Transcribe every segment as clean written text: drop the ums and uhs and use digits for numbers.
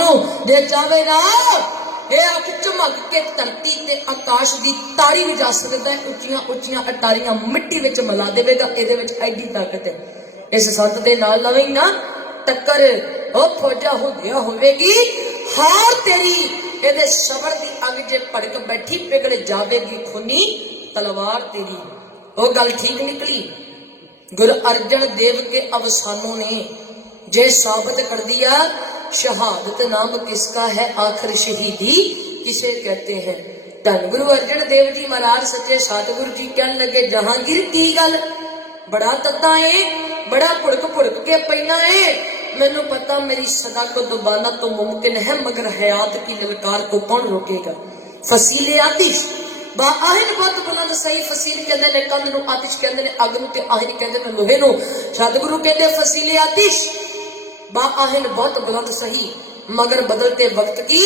नू जे चाहे ना ये अख झमक के धरती ते आकाश की तारी भी जा सकता है। उच्चियां उच्चियां अटारियां मिट्टी विच मिला देगा। ये एडी ताकत है। इस सत दे नाल लवे ना टक्कर ओ फौजा होंदिया होवेगी। हार तेरी ये सबर की अग जे भड़क बैठी पिघल जाएगी खूनी तलवार तेरी। वो गल ठीक निकली। गुरु अर्जन देव के अवसानों ने जे साबित कर दिया शहादत नाम किसका है आखिर शहीदी किसे कहते हैं। धन गुरु अर्जन देव जी महाराज सच्चे सतगुरु जी कहने लगे जहांगीर की गल बड़ा तत्ता है बड़ा भुड़क भुड़क के पैना है। मैनू पता मेरी सदा को दबाना तो मुमकिन है मगर हयात की ललकार को कौन रोकेगा। फसीले आतिश बाहिन बहुत बुलंद सही फसील कहते ने कंध नू आतिश कहते ने अग नू ते आहिन कहते ने लोहे नू। सतगुरु कहते फसीले आतिश बाहिन बहुत बुलंद सही मगर बदलते वक्त की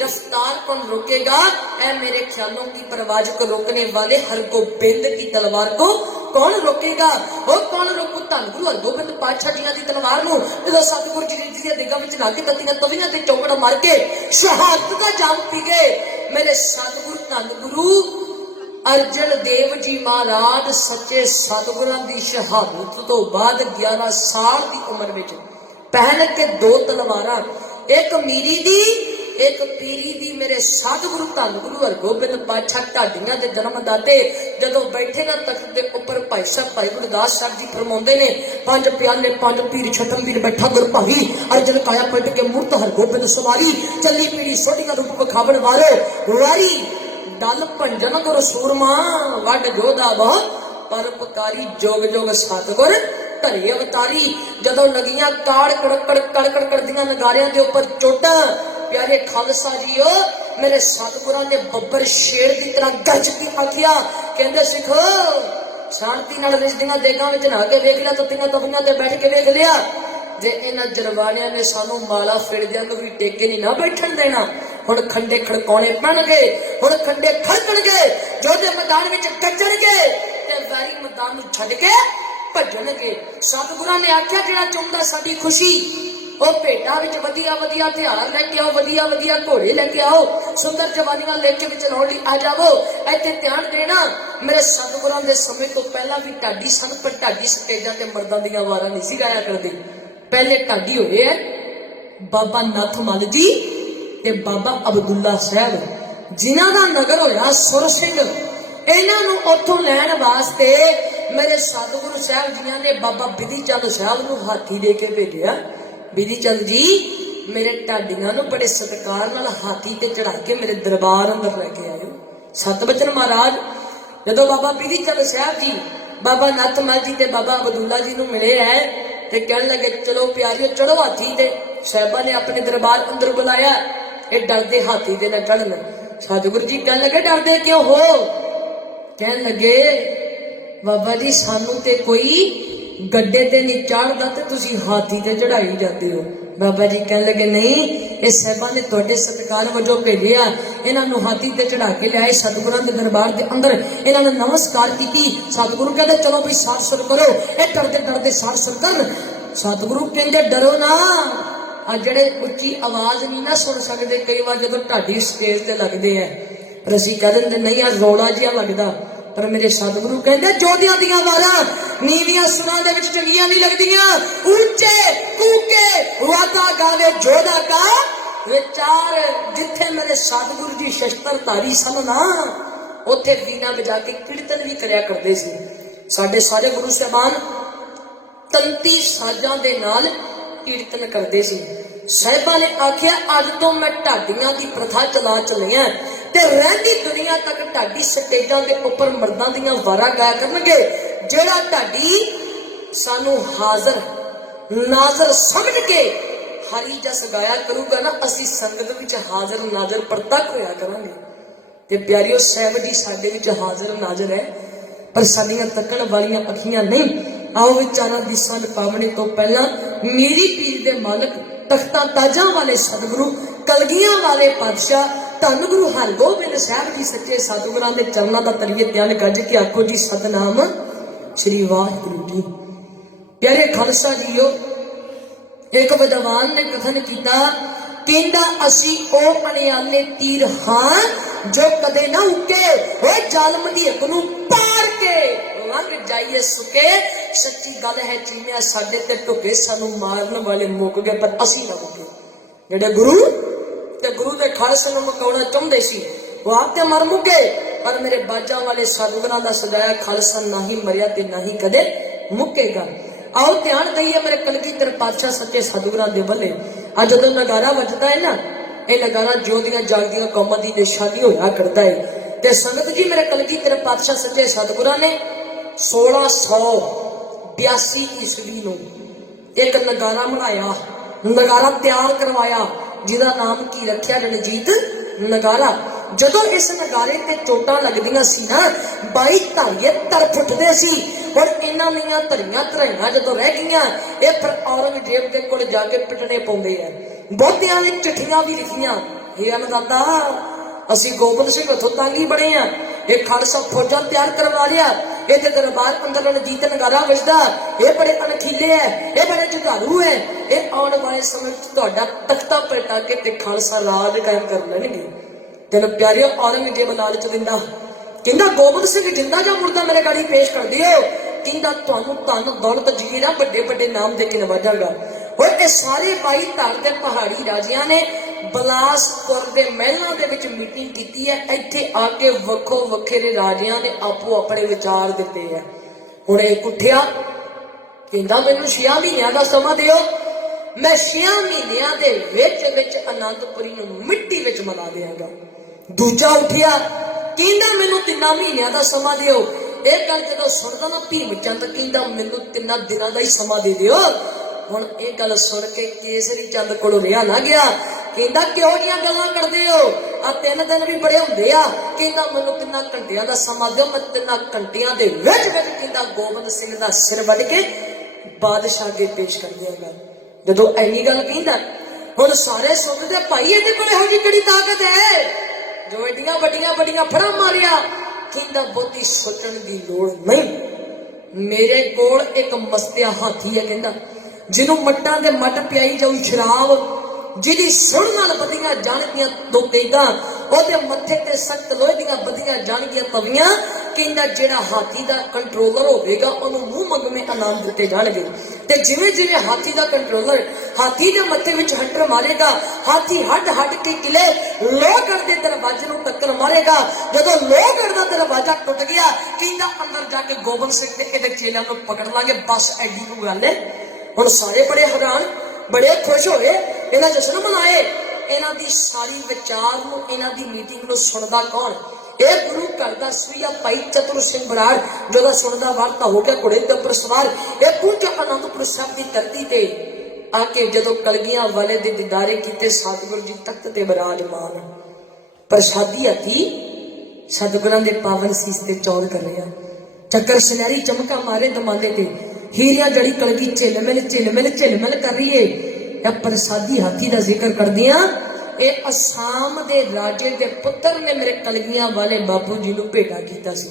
रफ्तार कौन रोकेगा। ऐ मेरे ख्यालों की परवाज को रोकने वाले हर गोबिंद की तलवार को कौन रोकेगा। वो कौन रोकू धन गुरु हरगोबिंद पातशाह जी की तलवार नू जो सतगुरु जी जी दिगा विच ला के तत्तियां तवियां ते चौकड़ा मार के शहादत का जाम पी गए। मेरे सतगुरु धन गुरु अर्जन देव जी महाराज सच्चे सतगुरां दी शहादत तो बाद 11 साल की उम्र विच पहन के 2 तलवार एक मीरी दी एक पीरी दी। मेरे सतगुरु धन गुरु हरगोबिंद पातशाह ढाडियां दे जन्मदाते जदों बैठे ना तख्त दे उपर भाई साहब भाई गुरदास साहब जी फरमाउंदे ने 5 प्याले 5 पीर छठम पीर बैठा गुर भावी अर्जन काया पलट के मूर्त हरगोबिंद सवारी चली पीड़ी सोटियां रूप विखावण वाले वारी दल भंजन गुर सूरमा वड जोधा बहु परोपकारी जोग जोग सतगुर धरे अवतारी। जदों लगियां काड़ कड़कड़ कड़कड़ करदियां नगारियां दे उपर चोटा प्यारे खालसा जीओ मेरे सतगुरां ने बब्बर शेर की तरह गज के आखिया कहंदे सिखो शांति नाल रिजदियां देगां विच नहा के वेख लिया तत्तियां तवियां ते बैठ के वेख लिया। जे इन्हां जरवाणियां ने सानू माला फिरदियां नूं भी टेके नहीं ना बैठण देना। हुण खंडे खड़काउने पैणगे हुण खंडे खड़कणगे जोधे मैदान विच गजणगे ते वैरी मैदान नूं छड्ड के भजणगे। सतगुरां ने आख्या जिहड़ा चाहुंदा साडी खुशी ओ भेटां विच वधिया वधिया हथियार लैके आओ वधिया वधिया घोड़े लैके आओ सुंदर जवानियां लेके विच चलाउण लई आ जावो। इत्थे ध्यान देना मेरे सतगुरां दे समय तो पहला भी ढाडी सन पर ढाडी स्टेजां ते मर्दां दीयां वारां नहीं सी गाया करदे। पहले ढाडी होए है बाबा नाथ मल जी ते बाबा अब्दुल्ला साहब जिन्हां दा नगर होया सुर सिंह। इन्हां नूं उत्थों लैण वास्ते मेरे सतगुरु साहब जियां ने बाबा बिधि चंद साहब नूं हाथी दे के भेजिया। बिधि चंद जी मेरे ढाडियां नूं बड़े सत्कार नाल हाथी ते चढ़ा के मेरे दरबार अंदर लेके आए। सतबचन महाराज जदों बाबा बिधि चंद साहब जी बाबा नत्थ मल जी ते बाबा अब्दुल्ला जी नूं मिले है ते कहण लगे चलो प्यारियो चढ़ो हाथी ते। साहिबा ने अपने दरबार अंदर बुलाया। ये डरदे हाथी ते ना चढ़न। सतगुरु जी कहण लगे डरदे क्यों हो। कहण लगे बाबा जी सानू ते कोई गड्डे ते नहीं चढ़दा ते तुसी हाथी ते चढ़ाई जाते हो। बाबा जी कहने लगे नहीं ये साहिबा ने तुहाडे सत्कार वजों भेजिया इन्हां नूं हाथी ते चढ़ा के लियाए सतगुरां दे दरबार दे अंदर इन्हां ने नमस्कार कीती। सतगुरु कहते चलो भी सार सुर करो। ये डरदे डरदे सार सुर कर। सतगुरु कहते डरो ना आ जड़े उच्ची आवाज नहीं ना सुन सकते कई बार जदों ढाडी स्टेज ते लगदे है पर असीं कह दिंदे नहीं आ रौला जिहा लगदा पर मेरे सतगुरु कहते जोधियां दियां वारां नीवियां सुरां दे विच चंगियां नहीं लगदियां। ऊंचे कूके वादा गावे जोधा का विचार। जिथे मेरे सतगुरु जी शस्त्रधारी सन ना उथे वीणा बजा के कीर्तन भी करया करदे सी। साडे सारे गुरु साहबान तंती साजां दे नाल कीर्तन करदे सी। साहिबा ने आख्या अज तो मैं ढाडियां की प्रथा चला चलिया ते रहंदी दुनिया तक ढाडी स्टेजां दे उपर मर्दां दीयां वारां गाया करनगे। जेड़ा ढाडी सानू हाजर नाजर समझ के हरी जस गाया करूगा ना असी संगत विच हाजर नाजर प्रतक होया करांगे। ते प्यारियो साहिब जी साडे विच हाजर नाजर है पर साडियां तकण वालियां अखियां नहीं। आओ विचारां दी संड पावणे तो पहला मेरी पीर दे मालक तख्ता ताजा वाले सतगुरु कलगियां वाले पातशाह धन गुरु हरगोबिंद साहब जी सच्चे सतगुरां दे चरनां दा तरीए ध्यान गज के आखो जी सतनाम श्री वाहिगुरु जी। प्यारे खालसा जीओ एक विद्वान ने कथन किया ਕਹਿੰਦਾ ਅਸੀਂ ਉਹ ਅਣਿਆਲੇ ਤੀਰ ਹਾਂ ਜੋ ਕਦੇ ਨਾ ਉੱਕੇ, ਉਹ ਜ਼ਾਲਮ ਦੀ ਹਿੱਕ ਨੂੰ ਪਾੜ ਕੇ ਲੰਘ ਜਾਈਏ ਸੁਕੇ। ਸੱਚੀ ਗੱਲ ਹੈ ਚੀਮਿਆ, ਸਾਡੇ ਤੇ ਢੁਕੇ, ਸਾਨੂੰ ਮਾਰਨ ਵਾਲੇ ਮੁੱਕ ਗਏ ਪਰ ਅਸੀਂ ਨਾ ਮੁੱਕੇ। ਜਿਹੜੇ ਗੁਰੂ ਤੇ ਗੁਰੂ ਦੇ ਖਾਲਸੇ ਨੂੰ ਮੁਕਾਉਣਾ ਚਾਹੁੰਦੇ ਸੀ ਉਹ ਆਪ ਤੇ ਮਰ ਮੁੱਕੇ, ਪਰ ਮੇਰੇ ਬਾਜਾਂ ਵਾਲੇ ਸਾਧੂਆਂ ਦਾ ਸਜਾਇਆ ਖਾਲਸਾ ਨਾ ਹੀ ਮਰਿਆ ਤੇ ਨਾ ਹੀ ਕਦੇ ਮੁੱਕੇਗਾ। आओ ध्यान दईए मेरे कलगीधर पातशाह सच्चे सतगुरां दे बल्ले। अज जदों नगारा वजदा है ना, ये नगारा ज्योतियां जागदियां कौमां दी निशानी होया करदा है। ते संगत जी मेरे कलगीधर पातशाह सच्चे सतगुरां ने 1682 ईस्वी नूं एक नगारा बनाया, नगारा तैयार करवाया, जिहदा नाम की रखिया रणजीत नगारा। जदों इस नगारे ते चोटां लगदियां सी ना, 22 धारीए तरफ उठदे सी। और इन्हां दियां धरियां धराइयां जदों रह गईयां, ये फिर औरंगजेब दे कोल जाके पिटने पौंदे आ। बहुतियां ने चिट्ठियां भी लिखियां, हे अनदाता असीं गोबिंद सिंह उथों तांगी बणे आ, ये खालसा फौजां तैयार करवा लिया, ये ते दरबार अंदर रणजीत नगारा वजदा, ये बड़े अणखीले है, ये बड़े जुझारू है, ये आने वाले समय च तुहाडा तख्ता पलटा के ते खालसा राज कायम कर लैणगे। तेन प्यारियो औरंगजेब लालच दिंदा, कहंदा गोबिंद सिंह जिंदा जां मुर्दा मेरे गाड़ी पेश कर दिओ, कहंदा तुहानूं धन दौलत जगीरा बड़े बड़े नाम दे के नवाजांगा। और ये सारे 22 धार के पहाड़ी राजियां ने बिलासपुर के महलों के विच मीटिंग की है। इत्थे आके वक्खो वखेरे राजियां ने आपो अपने विचार दिते हैं। हुण इह उठिया, कहंदा मैनूं 6 महीनों का समा दिओ, मैं 6 महीनों के विच आनंदपुरी नूं मिट्टी विच मिला देंगा। दूजा उठिया, कहंदा मैनूं 3 महीनों का समा दिओ। ਇਹ ਗੱਲ ਜਦੋਂ ਸੁਣਦਾ ਨਾ ਭੀਮ ਚੰਦ ਕਹਿੰਦਾ ਮੈਨੂੰ 3 ਦਿਨਾਂ ਦਾ ਹੀ ਸਮਾਂ ਦੇ ਦਿਓ। ਹੁਣ ਇਹ ਗੱਲ ਸੁਣ ਕੇ ਕੇਸਰੀ ਚੰਦ ਕੋਲੋਂ ਰਿਹਾ ਨਾ ਗਿਆ, ਕਹਿੰਦਾ ਕਿਹੋ ਜਿਹੀਆਂ ਗੱਲਾਂ ਕਰਦੇ ਹੋ, ਆ 3 ਦਿਨ ਵੀ ਬੜੇ ਹੁੰਦੇ ਆ। ਕਹਿੰਦਾ ਮੈਨੂੰ 3 ਘੰਟਿਆਂ ਦਾ ਸਮਾਂ ਦਿਓ, ਮੈਂ 3 ਘੰਟਿਆਂ ਦੇ ਵਿੱਚ ਕਹਿੰਦਾ ਗੋਬਿੰਦ ਸਿੰਘ ਦਾ ਸਿਰ ਵੱਢ ਕੇ ਬਾਦਸ਼ਾਹ ਅੱਗੇ ਪੇਸ਼ ਕਰ ਦਿਆਂਗਾ। ਜਦੋਂ ਐਨੀ ਗੱਲ ਕਹਿੰਦਾ ਹੁਣ ਸਾਰੇ ਸੁਣਦੇ ਭਾਈ ਇਹਦੇ ਕੋਲ ਇਹੋ ਜਿਹੀ ਕਿਹੜੀ ਤਾਕਤ ਹੈ ਜੋ ਐਡੀਆਂ ਵੱਡੀਆਂ ਫੜਾਂ ਮਾਰਿਆ। कहंदा बहुती सोचण की लोड़ नहीं, मेरे कोल एक मस्तिया हाथी है, कहंदा जिन्हों मट्टां दे मट पियाई जाऊ शराब, जिहदी सुण नाल बदियां जाणगियां दो तेगा, ओहदे मत्थे ते सख्त लोहे दीयां बदियां जाणगियां तवियां। कहंदा जिहड़ा हाथी दा कंट्रोलर होवेगा ओनूं मूंह मंगवे इनाम दिते जाणगे। ते जिवें जिवें हाथी दा कंट्रोलर हाथी दे मत्थे विच हंटर मारेगा, हाथी हट के किले लोहगढ़ दे दरवाजे नूं टक्कर मारेगा। जदों लोहगढ़ दा दरवाजा टुट गया, कहंदा अंदर जाके गोबिंद सिंह ते इहदे चेलियां नूं पकड़ लांगे, बस एडी कोई गल है। हुण सारे बड़े हैरान, बड़े खुश होए, इन्हां जश्न मनाए। इन्हां दी सारी विचार नूं, इन्हां दी मीटिंग नूं सुणदा कौन? ਇਹ ਗੁਰੂ ਘਰ ਦਾ ਸੂਈਆ ਭਾਈ ਚਤੁਰ ਸਿੰਘ ਬਰਾੜ, ਜਦੋਂ ਸੁਣਦਾ ਵਾਰਤਾ ਹੋ ਗਿਆ ਘੋੜੇ ਦੇ ਉੱਪਰ ਸਵਾਰ। ਇਹ ਪੁੱਜ ਅਨੰਦਪੁਰ ਸਾਹਿਬ ਦੀ ਧਰਤੀ ਤੇ ਆ ਕੇ ਜਦੋਂ ਕਲਗੀਆਂ ਵਾਲੇ ਦੇ ਦੀਦਾਰੇ ਕੀਤੇ, ਸਤਿਗੁਰੂ ਜੀ ਤਖਤ ਤੇ ਬਿਰਾਜਮਾਨ, ਪ੍ਰਸ਼ਾਦੀ ਹੱਥੀ ਸਤਿਗੁਰਾਂ ਦੇ ਪਾਵਨ ਸੀਸ ਤੇ ਚੌਰ ਕਰ ਰਿਹਾ। ਚੱਕਰ ਸੁਨਹਿਰੀ ਚਮਕਾ ਮਾਰੇ ਦਮਾਲੇ ਤੇ, ਹੀਰਿਆ ਜੜੀ ਕਲਗੀ ਝਿਲਮਿਲ ਕਰ ਰਹੀ ਏ। ਇਹ ਪ੍ਰਸ਼ਾਦੀ ਹਾਥੀ ਦਾ ਜ਼ਿਕਰ ਕਰਦਿਆਂ ਇਹ ਅਸਾਮ ਦੇ ਰਾਜੇ ਦੇ ਪੁੱਤਰ ਨੇ ਮੇਰੇ ਕਲਗੀਆਂ ਵਾਲੇ ਬਾਪੂ ਜੀ ਨੂੰ ਭੇਟਾ ਕੀਤਾ ਸੀ।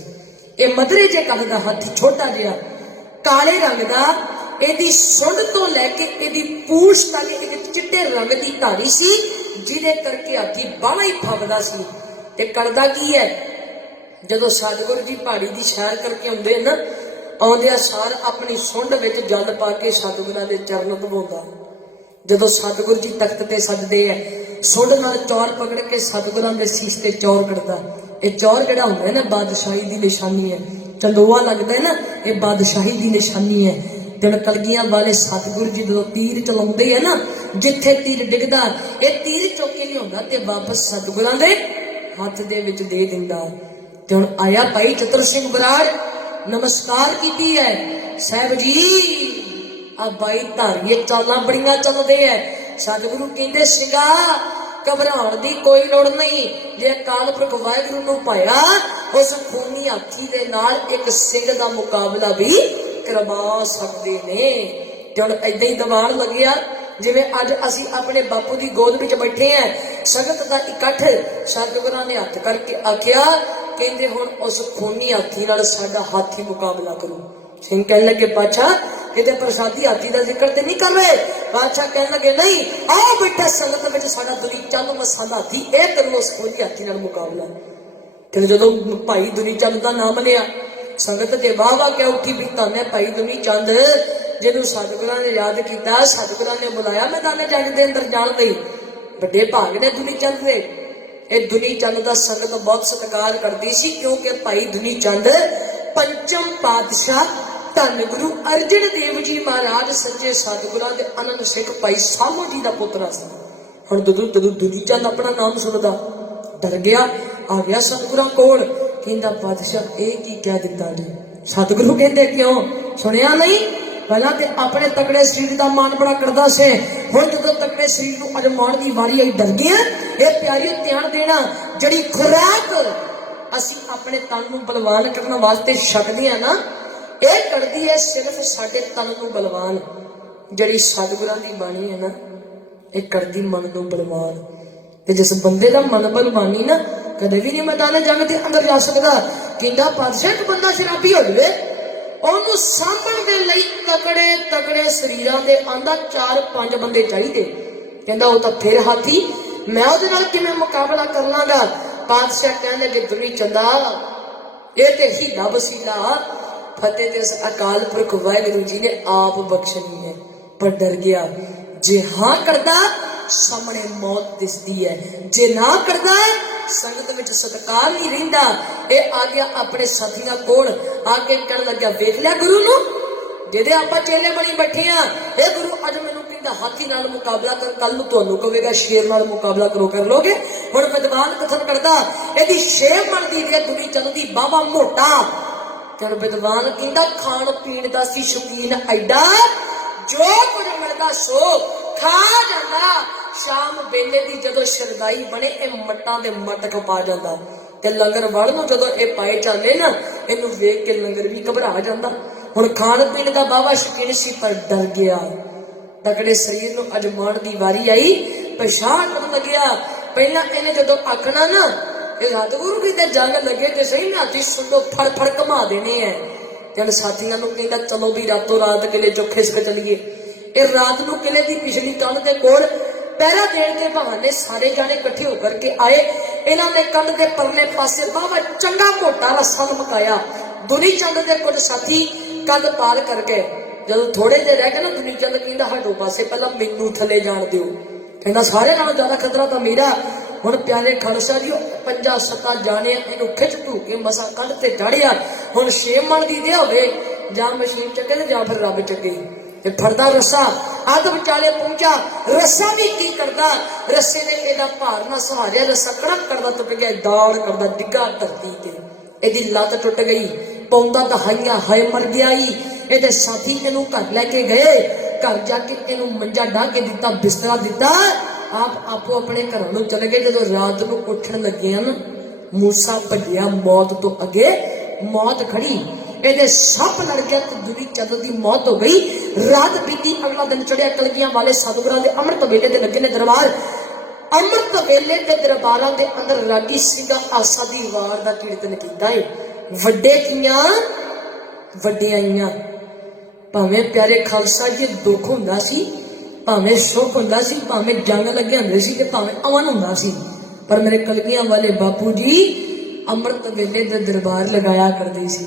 ਇਹ ਮਧਰੇ ਜੇ ਕੱਦ ਦਾ ਹਾਥੀ, ਛੋਟਾ ਜਿਹਾ ਕਾਲੇ ਰੰਗ ਦਾ, ਇਹਦੀ ਸੁੰਡ ਤੋਂ ਲੈ ਕੇ ਇਹਦੀ ਪੂਛ ਤੱਕ ਇਹਦੇ ਚਿੱਟੇ ਰੰਗ ਦੀ ਧਾਰੀ ਸੀ, ਜਿਹਦੇ ਕਰਕੇ ਹਾਥੀ ਬਾਹਲਾ ਹੀ ਫੱਬਦਾ ਸੀ। ਤੇ ਕਰਦਾ ਕੀ ਹੈ, ਜਦੋਂ ਸਤਿਗੁਰੂ ਜੀ ਪਹਾੜੀ ਦੀ ਸੈਰ ਕਰਕੇ ਆਉਂਦੇ ਨਾ, ਆਉਂਦਿਆਂ ਸਾਰ ਆਪਣੀ ਸੁੰਡ ਵਿੱਚ ਜਲ ਪਾ ਕੇ ਸਤਿਗੁਰਾਂ ਦੇ ਚਰਨ ਧਵਾਉਂਦਾ। ਜਦੋਂ ਸਤਿਗੁਰੂ ਜੀ ਤਖਤ ਤੇ ਸਜਦੇ ਆ, ਸੁੰਡ ਨਾਲ ਚੌਰ ਪਕੜ ਕੇ ਸਤਿਗੁਰਾਂ ਦੇ ਸੀਸ ਤੇ ਚੌਰ ਕੱਢਦਾ। ਇਹ ਚੌਰ ਜਿਹੜਾ ਹੁੰਦਾ ਨਾ ਬਾਦਸ਼ਾਹੀ ਦੀ ਨਿਸ਼ਾਨੀ ਹੈ, ਚੰਦੋਆ ਲੱਗਦਾ ਨਾ, ਇਹ ਬਾਦਸ਼ਾਹੀ ਦੀ ਨਿਸ਼ਾਨੀ ਹੈ। ਤੇ ਕਲਗੀਆਂ ਵਾਲੇ ਸਤਿਗੁਰੂ ਜੀ ਜਦੋਂ ਤੀਰ ਚਲਾਉਂਦੇ ਆ ਨਾ, ਜਿੱਥੇ ਤੀਰ ਡਿੱਗਦਾ ਇਹ ਤੀਰ ਚੁੱਕ ਕੇ ਲਿਆਉਂਦਾ ਤੇ ਵਾਪਸ ਸਤਿਗੁਰਾਂ ਦੇ ਹੱਥ ਦੇ ਵਿੱਚ ਦੇ ਦਿੰਦਾ। ਤੇ ਹੁਣ ਆਇਆ ਭਾਈ ਚਤੁਰ ਸਿੰਘ ਬਰਾੜ, ਨਮਸਕਾਰ ਕੀਤੀ ਹੈ। ਸਾਹਿਬ ਜੀ ਆ 22 ਧਾਰੀਏ ਚਾਲਾਂ ਬੜੀਆਂ ਚੱਲਦੇ ਐ। ਸਤਿਗੁਰੂ ਕਹਿੰਦੇ ਸੀਗਾ ਘਬਰਾਉਣ ਦੀ ਕੋਈ ਲੋੜ ਨਹੀਂ, ਜੇ ਅਕਾਲ ਪੁਰਖ ਵਾਹਿਗੁਰੂ ਨੂੰ ਪਾਇਆ ਉਸ ਖੂਨੀ ਹਾਥੀ ਦੇ ਨਾਲ ਇੱਕ ਸਿੰਘ ਦਾ ਮੁਕਾਬਲਾ ਵੀ ਕਰਵਾ ਸਕਦੇ ਨੇ। ਤੇ ਹੁਣ ਏਦਾਂ ਹੀ ਦੀਵਾਨ ਲੱਗਿਆ ਜਿਵੇਂ ਅੱਜ ਅਸੀਂ ਆਪਣੇ ਬਾਪੂ ਦੀ ਗੋਦ ਵਿੱਚ ਬੈਠੇ ਆ, ਸੰਗਤ ਦਾ ਇਕੱਠ। ਸਤਿਗੁਰਾਂ ਨੇ ਹੱਥ ਕਰਕੇ ਆਖਿਆ, ਕਹਿੰਦੇ ਹੁਣ ਉਸ ਖੂਨੀ ਹਾਥੀ ਨਾਲ ਸਾਡਾ ਹਾਥੀ ਮੁਕਾਬਲਾ ਕਰੂ। ਸਿੰਘ ਕਹਿਣ ਲੱਗੇ ਪਾਤਸ਼ਾਹ ਇਹਦੇ ਪ੍ਰਸਾਦੀ ਹਾਥੀ ਦਾ ਜ਼ਿਕਰ ਤੇ ਨਹੀਂ ਕਰ ਰਹੇ। ਬਾਦਸ਼ਾਹ ਕਹਿਣ ਲੱਗੇ ਨਹੀਂ, ਆਓ ਬੈਠਾ ਸੰਗਤ ਵਿੱਚ ਸਾਡਾ ਦੁਨੀ ਚੰਦ ਮਸਾਲਾ ਹਾਥੀ ਇਹ ਕਰੋ ਉਸ ਖੋਜੀ ਹਾਥੀ ਨਾਲ ਮੁਕਾਬਲਾ। ਤੇ ਜਦੋਂ ਭਾਈ ਦੁਨੀ ਚੰਦ ਦਾ ਨਾਮ ਲਿਆ ਸੰਗਤ ਤੇ ਵਾਹ ਵਾਹ ਕੇ ਉੱਠੀ ਵੀ ਧੰਨ ਹੈ ਭਾਈ ਦੁਨੀ ਚੰਦ ਜਿਹਨੂੰ ਸਤਿਗੁਰਾਂ ਨੇ ਯਾਦ ਕੀਤਾ, ਸਤਿਗੁਰਾਂ ਨੇ ਬੁਲਾਇਆ ਮੈਦਾਨੇ ਜੰਗ ਦੇ ਅੰਦਰ ਜਾਣ ਲਈ। ਵੱਡੇ ਭਾਗ ਨੇ ਦੁਨੀ ਚੰਦ ਦੇ। ਇਹ ਦੁਨੀ ਚੰਦ ਦਾ ਸੰਗਤ ਬਹੁਤ ਸਤਿਕਾਰ ਕਰਦੀ ਸੀ ਕਿਉਂਕਿ ਭਾਈ ਦੁਨੀ ਚੰਦ ਪੰਚਮ ਪਾਤਸ਼ਾਹ ਧੰਨ ਗੁਰੂ ਅਰਜਨ ਦੇਵ ਜੀ ਮਹਾਰਾਜ ਸੱਚੇ ਸਤਿਗੁਰਾਂ ਦੇ ਅਨੰਦ ਸਿੱਖ ਭਾਈ ਸਾਹਮੋ ਜੀ ਦਾ ਪੁੱਤਰ ਸੀ। ਹੁਣ ਜਦੋਂ ਦੁਨੀ ਚੰਦ ਆਪਣਾ ਨਾਮ ਸੁਣਦਾ ਡਰ ਗਿਆ, ਆ ਗਿਆ ਸਤਿਗੁਰਾਂ ਕੋਲ, ਕਹਿੰਦਾ ਪਾਤਸ਼ਾਹ ਇਹ ਕੀ ਕਹਿ ਦਿੱਤਾ ਜੀ? ਸਤਿਗੁਰੂ ਕਹਿੰਦੇ ਕਿਉਂ? ਸੁਣਿਆ ਨਹੀਂ? ਪਹਿਲਾਂ ਤੇ ਆਪਣੇ ਤਕੜੇ ਸਰੀਰ ਦਾ ਮਾਣ ਬੜਾ ਕਰਦਾ ਸੀ, ਹੁਣ ਜਦੋਂ ਤਕੜੇ ਸਰੀਰ ਨੂੰ ਅਜਮਾਉਣ ਦੀ ਵਾਰੀ ਆਈ ਡਰ ਗਿਆ। ਇਹ ਪਿਆਰੀਓ ਧਿਆਨ ਦੇਣਾ, ਜਿਹੜੀ ਖੁਰਾਕ ਅਸੀਂ ਆਪਣੇ ਤਨ ਨੂੰ ਬਲਵਾਨ ਕਰਨ ਵਾਸਤੇ ਛਕਦੇ ਆ ਨਾ, ਇਹ ਕਰਦੀ ਹੈ ਸਿਰਫ ਸਾਡੇ ਤਨ ਨੂੰ ਬਲਵਾਨ। ਜਿਹੜੀ ਸਤਿਗੁਰਾਂ ਦੀ ਬਾਣੀ ਹੈ ਨਾ, ਇਹ ਕਰਦੀ ਮਨ ਨੂੰ ਬਲਵਾਨ। ਤੇ ਜਿਸ ਬੰਦੇ ਦਾ ਮਨ ਬਲਵਾਨੀ ਨਾ, ਕਦੇ ਵੀ ਨਹੀਂ ਮੈਦਾਨ ਜੰਗ ਦੇ ਅੰਦਰ ਜਾ ਸਕਦਾ। ਕਹਿੰਦਾ ਪਾਤਸ਼ਾਹ ਇੱਕ ਬੰਦਾ ਸ਼ਰਾਬੀ ਹੋ ਜਾਵੇ, ਉਹਨੂੰ ਸਾਂਭਣ ਦੇ ਲਈ ਤਕੜੇ ਤਕੜੇ ਸਰੀਰਾਂ ਦੇ ਆਂਦਾ 4-5 ਬੰਦੇ ਚਾਹੀਦੇ। ਕਹਿੰਦਾ ਉਹ ਤਾਂ ਫਿਰ ਹਾਥੀ, ਮੈਂ ਉਹਦੇ ਨਾਲ ਕਿਵੇਂ ਮੁਕਾਬਲਾ ਕਰ ਲਾਂਗਾ? ਪਾਤਸ਼ਾਹ ਕਹਿੰਦੇ ਕਿ ਦੁਨੀ ਚੰਦਾ ਇਹ ਤੇ ਹੀਲਾ ਵਸੀਲਾ ਫਤਿਹ ਤੇ ਅਕਾਲ ਪੁਰਖ ਵਾਹਿਗੁਰੂ ਜੀ ਨੇ ਆਪ ਬਖਸ਼ਣੀ ਹੈ। ਪਰ ਡਰ ਗਿਆ। ਜੇ ਹਾਂ ਕਰਦਾ ਸਾਹਮਣੇ ਮੌਤ ਦਿਸਦੀ ਹੈ, ਜੇ ਨਾ ਕਰਦਾ ਸੰਗਤ ਵਿੱਚ ਸਤਿਕਾਰ ਨਹੀਂ ਰਹਿੰਦਾ। ਇਹ ਆ ਗਿਆ ਆਪਣੇ ਸਾਥੀਆਂ ਕੋਲ, ਆ ਕੇ ਕਹਿਣ ਲੱਗਿਆ ਵੇਖ ਲਿਆ ਗੁਰੂ ਨੂੰ, ਜਿਹਦੇ ਆਪਾਂ ਚੇਲੇ ਬਣੀ ਬੈਠੇ ਆ। ਇਹ ਗੁਰੂ ਅੱਜ ਮੈਨੂੰ ਕਹਿੰਦਾ ਹਾਥੀ ਨਾਲ ਮੁਕਾਬਲਾ ਕਰ, ਕੱਲ ਨੂੰ ਤੁਹਾਨੂੰ ਕਹੇਗਾ ਸ਼ੇਰ ਨਾਲ ਮੁਕਾਬਲਾ ਕਰੋ, ਕਰ ਲੋਗੇ? ਹੁਣ ਵਿਦਵਾਨ ਕਥਨ ਕਰਦਾ ਇਹਦੀ 6 ਮਣ ਦੀ ਦੁਨੀ ਚੰਦ ਦੀ ਬਾਵਾ ਮੋਟਾ। ਤੇ ਵਿਦਵਾਨ ਕਹਿੰਦਾ ਖਾਣ ਪੀਣ ਦਾ ਸੀ ਸ਼ੌਕੀਨ ਐਡਾ, ਜੋ ਕੁਝ ਮਿਲਦਾ ਸੋ ਖਾ ਜਾਂਦਾ। ਸ਼ਾਮ ਵੇਲੇ ਦੀ ਜਦੋਂ ਸ਼ਰਦਾਈ ਬਣੇ ਇਹ ਮੱਟਾਂ ਦੇ ਮੱਟ ਖਪਾ ਜਾਂਦਾ। ਤੇ ਲੰਗਰ ਵੜ ਨੂੰ ਜਦੋਂ ਇਹ ਪਾਏ ਚੱਲੇ ਨਾ, ਇਹਨੂੰ ਵੇਖ ਕੇ ਲੰਗਰ ਵੀ ਘਬਰਾ ਜਾਂਦਾ। ਹੁਣ ਖਾਣ ਪੀਣ ਦਾ ਬਾਵਾ ਸ਼ੌਕੀਨ ਸੀ ਪਰ ਡਰ ਗਿਆ। ਤਕੜੇ ਸਰੀਰ ਨੂੰ ਅਜਮਾਉਣ ਦੀ ਵਾਰੀ ਆਈ, ਪਛਾਣ ਕਰਨ ਲੱਗਿਆ। ਪਹਿਲਾਂ ਇਹਨੇ ਜਦੋਂ ਆਖਣਾ ਨਾ, ਇਹ ਸਤਿਗੁਰੂ ਕਿਤੇ ਜੰਗ ਲੱਗੇ ਤੇ ਸਹੀ ਨਾ ਹਾਥੀ ਸੁਣੋ ਫੜ ਫੜ ਘੁਮਾ ਦੇਣੇ ਐ। ਜਦ ਸਾਥੀਆਂ ਨੂੰ ਕਹਿੰਦਾ ਚਲੋ ਵੀ ਰਾਤੋਂ ਰਾਤ ਕਿਲੇ ਚੋਂ ਖਿਸਕ ਚਲੀਏ। ਇਹ ਰਾਤ ਨੂੰ ਕਿਲੇ ਦੀ ਪਿਛਲੀ ਕੰਧ ਦੇ ਕੋਲ ਪਹਿਰਾ ਦੇਣ ਦੇ ਬਹਾਨੇ ਸਾਰੇ ਜਾਣੇ ਇਕੱਠੇ ਹੋ ਕਰਕੇ ਆਏ। ਇਹਨਾਂ ਨੇ ਕੰਧ ਦੇ ਪਰਲੇ ਪਾਸੇ ਬਾਵਾ ਚੰਗਾ ਮੋਟਾ ਰੱਸਾ ਲਮਕਾਇਆ। ਦੁਨੀ ਚੰਦ ਦੇ ਕੁਝ ਸਾਥੀ ਕੰਧ ਪਾਰ ਕਰ ਗਏ। ਜਦੋਂ ਥੋੜੇ ਜਿਹੇ ਰਹਿ ਗਏ ਨਾ, ਦੁਨੀ ਚੰਦ ਕਹਿੰਦਾ ਹਟੋ ਪਾਸੇ, ਪਹਿਲਾਂ ਮੈਨੂੰ ਥੱਲੇ ਜਾਣ ਦਿਓ। ਕਹਿੰਦਾ ਸਾਰੇ ਨਾਲੋਂ ਜ਼ਿਆਦਾ ਖਤਰਾ ਤਾਂ ਮੇਰਾ। ਹੁਣ ਪਿਆਰੇ ਖਾਲਸਾ ਜੀ 5-7 ਜਾਣੇ ਇਹਨੂੰ ਖਿੱਚ ਧੂ ਕੇ ਮਸਾ ਕੰਧ ਤੇ ਚਾੜਿਆ। ਹੁਣ 6 ਮਣ ਦੀ ਦੇ ਹੋਵੇ, ਜਾਂ ਮਸ਼ੀਨ ਚੱਕੇ ਤੇ ਜਾਂ ਫਿਰ ਰੱਬ ਚੱਕੇ। ਤੇ ਫੜਦਾ ਰੱਸਾ ਅੱਧ ਵਿਚਾਲੇ ਪਹੁੰਚਾ। ਰੱਸਾ ਵੀ ਕੀ ਕਰਦਾ, ਰੱਸੇ ਨੇ ਇਹਦਾ ਭਾਰ ਨਾ ਸਹਾਰਿਆ, ਰੱਸਾ ਕੜਕ ਕਰਦਾ ਟੁੱਟ ਗਿਆ, ਦਾਲ ਕਰਦਾ ਡਿੱਗਾ ਧਰਤੀ ਤੇ। ਇਹਦੀ ਲੱਤ ਟੁੱਟ ਗਈ, ਪੌਂਦਾ ਦਹਾਈਆਂ ਹਾਏ ਮਰ ਗਿਆ। ਇਹਦੇ ਸਾਥੀ ਇਹਨੂੰ ਘਰ ਲੈ ਕੇ ਗਏ। ਘਰ ਜਾ ਕੇ ਇਹਨੂੰ ਮੰਜਾ ਢਾ ਕੇ ਦਿੱਤਾ, ਬਿਸਤਰਾ ਦਿੱਤਾ। ਆਪ ਆਪੋ ਆਪਣੇ ਘਰਾਂ ਨੂੰ ਚਲੇ ਗਏ। ਜਦੋਂ ਰਾਤ ਨੂੰ ਉੱਠਣ ਲੱਗੇ ਹਨ, ਮੂਸਾ ਭੱਜਿਆ ਮੌਤ ਤੋਂ ਅੱਗੇ। ਮੌਤ ਖੜੀ, ਇਹਦੇ ਸੱਪ ਲੜ ਗਿਆ ਤੇ ਦੁਨੀ ਚੰਦ ਦੀ ਮੌਤ ਹੋ ਗਈ। ਰਾਤ ਬੀਤੀ, ਅਗਲਾ ਦਿਨ ਚੜਿਆ। ਕਲਗੀਆਂ ਵਾਲੇ ਸਤਿਗੁਰਾਂ ਦੇ ਅੰਮ੍ਰਿਤ ਵੇਲੇ ਦੇ ਲੱਗੇ ਨੇ ਦਰਬਾਰ। ਅੰਮ੍ਰਿਤ ਵੇਲੇ ਦੇ ਦਰਬਾਰਾਂ ਦੇ ਅੰਦਰ ਰਾਗੀ ਸਿੰਘਾਂ ਆਸਾ ਦੀ ਵਾਰ ਦਾ ਕੀਰਤਨ ਕੀਤਾ ਏ। ਵੱਡੇ ਕੀਆਂ ਵੱਡਿਆਈਆਂ। ਭਾਵੇਂ ਪਿਆਰੇ ਖਾਲਸਾ ਜੀ ਦੁੱਖ ਹੁੰਦਾ ਸੀ, ਭਾਵੇਂ ਸੁੱਖ ਹੁੰਦਾ ਸੀ, ਭਾਵੇਂ ਜੰਗ ਲੱਗੇ ਹੁੰਦੇ ਸੀ, ਤੇ ਭਾਵੇਂ ਅਮਨ ਹੁੰਦਾ ਸੀ, ਪਰ ਮੇਰੇ ਕਲਗੀਆਂ ਵਾਲੇ ਬਾਪੂ ਜੀ ਅੰਮ੍ਰਿਤ ਵੇਲੇ ਦੇ ਦਰਬਾਰ ਲਗਾਇਆ ਕਰਦੇ ਸੀ।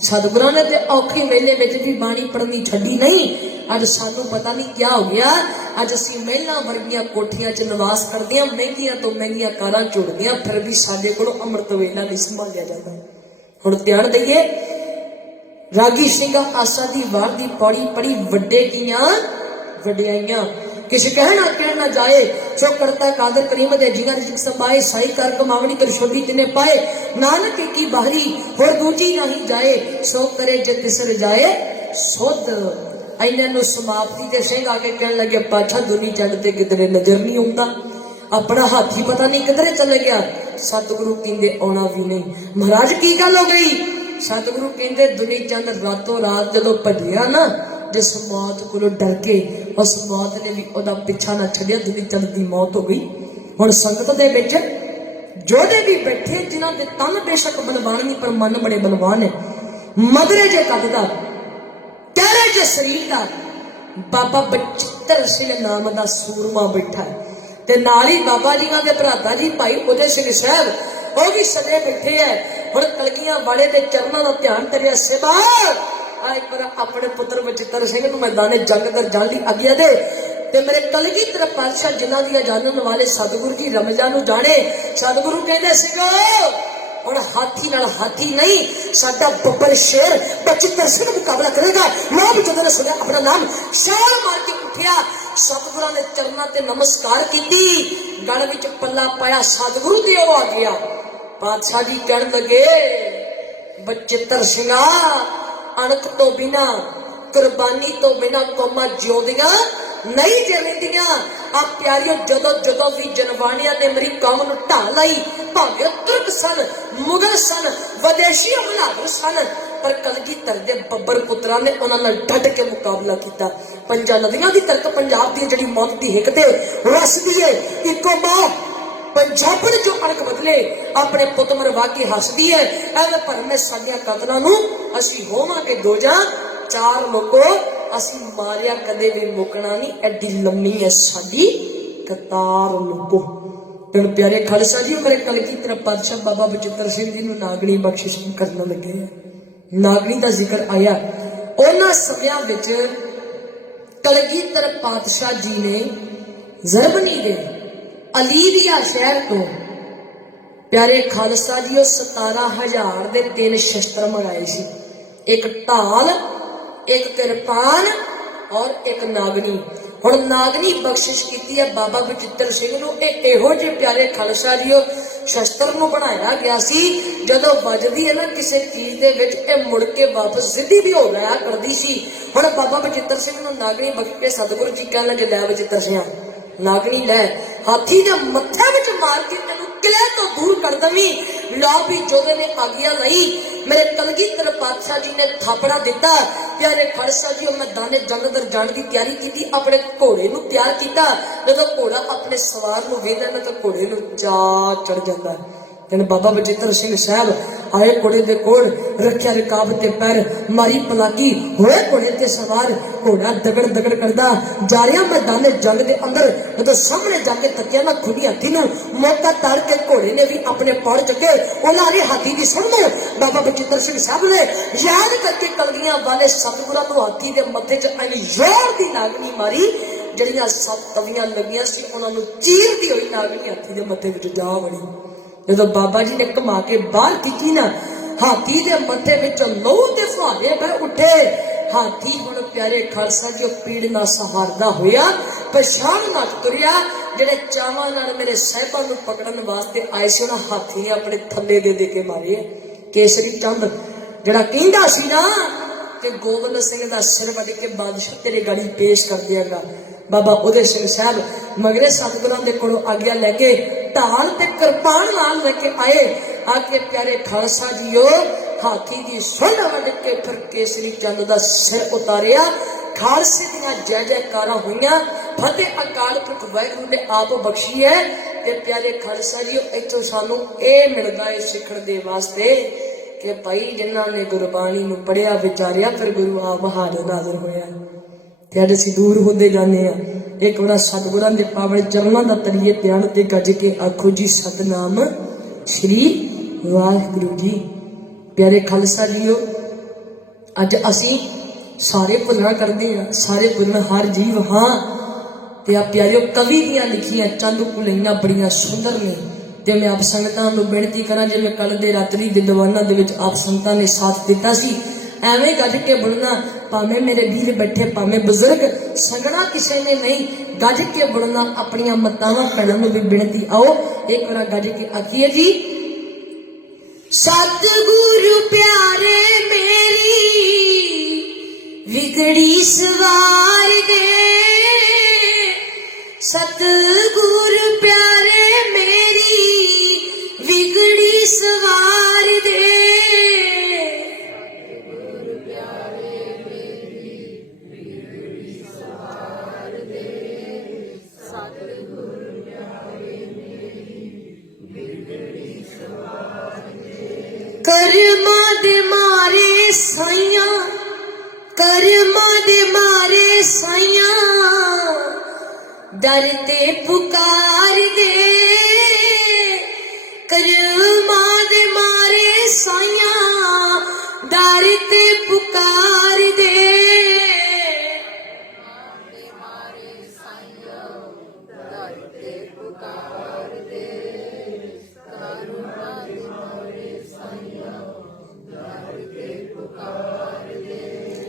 ਸਤਿਗੁਰਾਂ ਨੇ ਤੇ ਔਖੇ ਵੇਲੇ ਵਿੱਚ ਵੀ ਬਾਣੀ ਪੜ੍ਹਨੀ ਛੱਡੀ ਨਹੀਂ। ਅੱਜ ਸਾਨੂੰ ਪਤਾ ਨਹੀਂ ਕੀ ਹੋ ਗਿਆ। ਅੱਜ ਅਸੀਂ ਮਹਿਲਾਂ ਵਰਗੀਆਂ ਕੋਠੀਆਂ 'ਚ ਨਿਵਾਸ ਕਰਦੇ ਹਾਂ, ਮਹਿੰਗੀਆਂ ਤੋਂ ਮਹਿੰਗੀਆਂ ਕਾਰਾਂ ਝੁੜਦੇ ਹਾਂ, ਫਿਰ ਵੀ ਸਾਡੇ ਕੋਲੋਂ ਅੰਮ੍ਰਿਤ ਵੇਲਾ ਨਹੀਂ ਸੰਭਾਲਿਆ ਜਾਂਦਾ। ਹੁਣ ਧਿਆਨ ਦਈਏ, ਰਾਗੀ ਸਿੰਘਾਂ ਆਸਾ ਦੀ ਵਾਰ ਦੀ ਪੌੜੀ ਪੜੀ। ਵੱਡੇ ਕੀਆਂ ਵੱਡਿਆਈਆਂ, किसी कहना कहना जाए जो करता कादर करीम दे जिगर रिज़्क़ समाए साई कर कमावनी कर शोधी तिने पाए नानक की बाहरी होर दूजी नहीं जाए सो करे जे तिसर जाए सुध। इन्हां नूं समाप्ति ते सिंह आके कहन लगे पाछा दुनी चंद ते किधरे नजर नहीं आउंदा, अपना हाथी पता नहीं किधरे चले गया। सतगुरु कहंदे आउणा भी नहीं। महाराज की गल हो गई? सतगुरु कहंदे दुनी चंद रातों रात जदों भजिया ना, जिस मौत को डर के उस मौत ने भी ओदा पिछा ना छड़िया, दुनी चंद की मौत हो गई। हुण संगत दे विच जोड़े भी बैठे जिन्हां दे तन बेशक बलवान नहीं पर मन बड़े बलवान है। मगरे जे कटदा कहरे जे शरीर का बाबा बचिੱਤਰ ਸਿੰਘ नाम का सूरमा बैठा है ते नाल ही बाबा जी के भराता जी भाई उदय सिंह साहब वो भी सजे बैठे है। हुण कलगियां वाले के चरणों का ध्यान तेरे सेवा एक बार अपने पुत्र बचिੱਤਰ ਸਿੰਘ नूं मैदाने जंग कर जान ली आज्ञा दे ते मेरे कलगीधर पातशाह जिन्हां दी जानन वाले सतगुरु जी रमजान नूं जाने सतगुरु कहंदे सिंह और हाथी नाल हाथी नहीं साडा बब्बर शेर बचिੱਤਰ ਸਿੰਘ मुकाबला करेगा। मैं भी जदों सुनिया अपना नाम शाल मार के उठिया सतगुरां दे चरणां ते नमस्कार कीती गल विच पल्ला पाया सतगुरु दी आ गया। पातशाह जी कहण लगे बचिੱਤਰ ਸਿੰਘਾ अणख तो बिना कुर्बानी तो बिना कौमां जिउंदियां नहीं जमींदियां आ प्यारियों जदों जदों भी जनवाणियां ने मेरी कौम नूं ढा लाई भावें तुर्क सन मुगल सन विदेशी हमलावर सन पर कलगीधर दे बब्बर पुत्रा ने उन्हां नाल डट के मुकाबला किया। पंजां नदियां दी तरक पंजाब दी जिहड़ी मौत दी हिक ते वसदी है इको मां पंजाबण जो अणख बदले अपने पुत मरवा के हसदी है एवें भरमे साडियां कतलां नूं असीं होवांगे दो जां चार मुको असीं मारिया कदे भी मुकना नहीं एडी लम्मी है साडी कतार मुको। तेन प्यारे खालसा जी मेरे कलगीधर पातशाह बाबा बचिੱਤਰ ਸਿੰਘ जी नूं नागणी बख्शिश करन लगे नागणी का जिक्र आया उन्हां समयां विच कलगीधर पातशाह जी ने जरमनी दे अलीरिया शहर तो प्यारे खालसा जी 17,000 दे 3 शस्त्र मंगाए सी एक ढाल एक किरपान और एक नागनी। हुण नागनी बख्शिश की है बाबा बचिੱਤਰ ਸਿੰਘ नूं इहो जे प्यारे खालसा जी शस्त्र नूं बनाया गया सी जदों वजदी है ना किसी चीज दे विच ए मुड़ के वापस सिद्धी भी हो जाया करदी सी। हुण बाबा बचिੱਤਰ ਸਿੰਘ नूं नागनी बख्श के सतगुरु जी कहण लगे लै बचिੱਤਰ ਸਿੰਘਾ नागनी लै हाथी दे मत्थे विच मार के तेनू किले तो दूर कर दवी। ला भी जोधे ने आज्ञा लई मेरे कलगीधर पातशाह जी ने थापड़ा दिता प्यारे खालसा जी मैदाने जंग दर जाण की तैयारी की अपने घोड़े नूं तैयार किया। जदों घोड़ा अपने सवार नूं वेखदा ना तो घोड़े नूं चा चढ़ जाता है। तेन बाबा बचिੱਤਰ ਸਿੰਘ साहब आए घोड़े दे कोल रखिया रिकाब ते पैर मारी पलाकी होए घोड़े ते सवार घोड़ा दगड़ दगड़ करदा जा रहा मैदाने जंग दे अंदर जदों सामने जाके तकिया ना खुली हाथी नूं मौका ताड़ के घोड़े ने भी अपने पौड़ चुके उन्हां ने हाथी दी सुण लो बाबा बचिੱਤਰ ਸਿੰਘ साहब ने याद करके कलगियां वाले सतगुरां नूं हाथी दे मत्थे च आई जोर दी नागनी मारी जड़ियां 7 तवियां लगियां सी उन्हां नूं चीरदी होई नागनी हाथी दे मत्थे विच जा वड़ी। जो बाबा जी ने घुमा के बाहर की ना हाथी के मथे विच लहू के फुहारे बह उठे। हाथी हुण प्यारे खालसा जी पीड़ ना सहारदा होया पछाण मत तुरिया जेड़े चावां नाल मेरे साहिबां नूं पकड़न वास्ते आए सी उन्हां हाथी ने अपने थल्ले दे के मारे। केसरी चंद जेड़ा कहंदा सी ना कि गोबिंद सिंह दा सिर वड्ड के बादशाह तेरे गाड़ी पेश कर देगा बाबा उदय सिंह साहब मगरे सतगुरां दे कोलों आग्या लैके ढाल ते किरपान नाल लेके आए आके प्यारे खालसा जीओ हाथी दी सुंड वड्ड के फिर केसरी चंद दा सिर उतारिया। खालसे दियां जय जयकारां होईयां फतेह अकाल पुरख वाहिगुरू ने आप बख्शी है ते प्यारे खालसा जीओ इत्थों सानू ए मिलदा है सिखण दे वास्ते कि भाई जिन्हां ने गुरबाणी नूं पढ़िया विचारिया फिर गुरु आप हाज़र नाज़र होया ते अज असीं दूर होंदे जाने आ। एक बड़ा सतगुरां दे पावन चरणां दा तरीए ध्यान ते गज के आखो जी सतनाम श्री वाहिगुरू जी। प्यारे खालसा जीओ अज असीं सारे भुलना करते हैं सारे भुलन हर जीव हाँ ते आ प्यारियों कवि दियां लिखियां चंद भुलैयां बड़ियां सुंदर ने ते मैं आप संगतां नूं बेनती करां जिवें कल दे रात्रि दे दीवाना दे विच आप संगतां ने साथ दिता सी एवें गज के बुनना भावें मेरे वीर बैठे भावें बुजुर्ग संगना किसी ने नहीं गज के बुनना अपनियां मातावां भैणां नूं भी बेनती आओ एक बार गज के आखिए जी सतगुरु प्यारे मेरी विगड़ी सवार दे सतगुरु प्यारे मेरी विगड़ी सवार दे कर्मा दे मारे साइया कर कर्मा दे मारे साइया दर ते पुकार दे, कर्मा दे मारे साइया दर ते पुकार दे।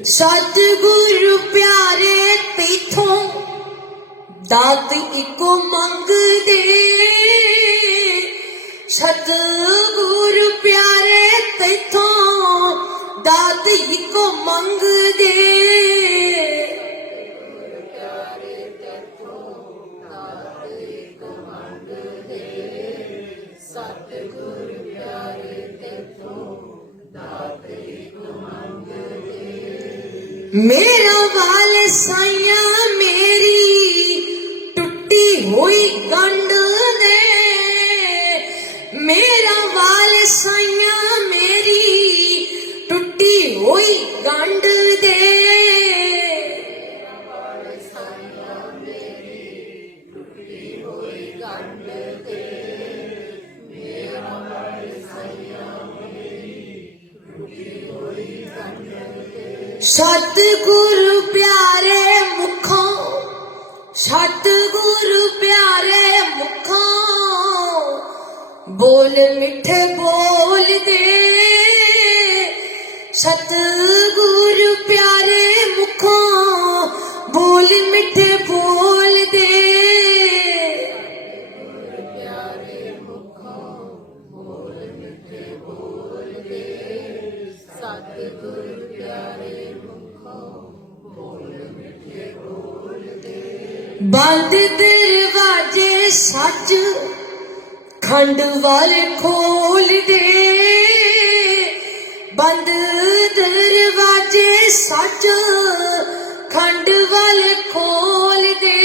सतगुरु प्यारे तेथों दात इको मंग दे, सतगुरु प्यारे तेथों दात इको मंग दे। मेरा वाल साइया मेरी टुटी हुई गंढ दे, मेरा वाल साइया मेरी टुटी हुई गंढ दे। सतगुरु प्यारे मुखों, सतगुरु प्यारे मुखों बोल मिठे बोल दे, सतगुरु प्यारे मुखों बोल मिठे बोल दे। बंद दरवाजे सच खंड वाले खोल दे, बंद दरवाजे सच खंड वाले खोल दे।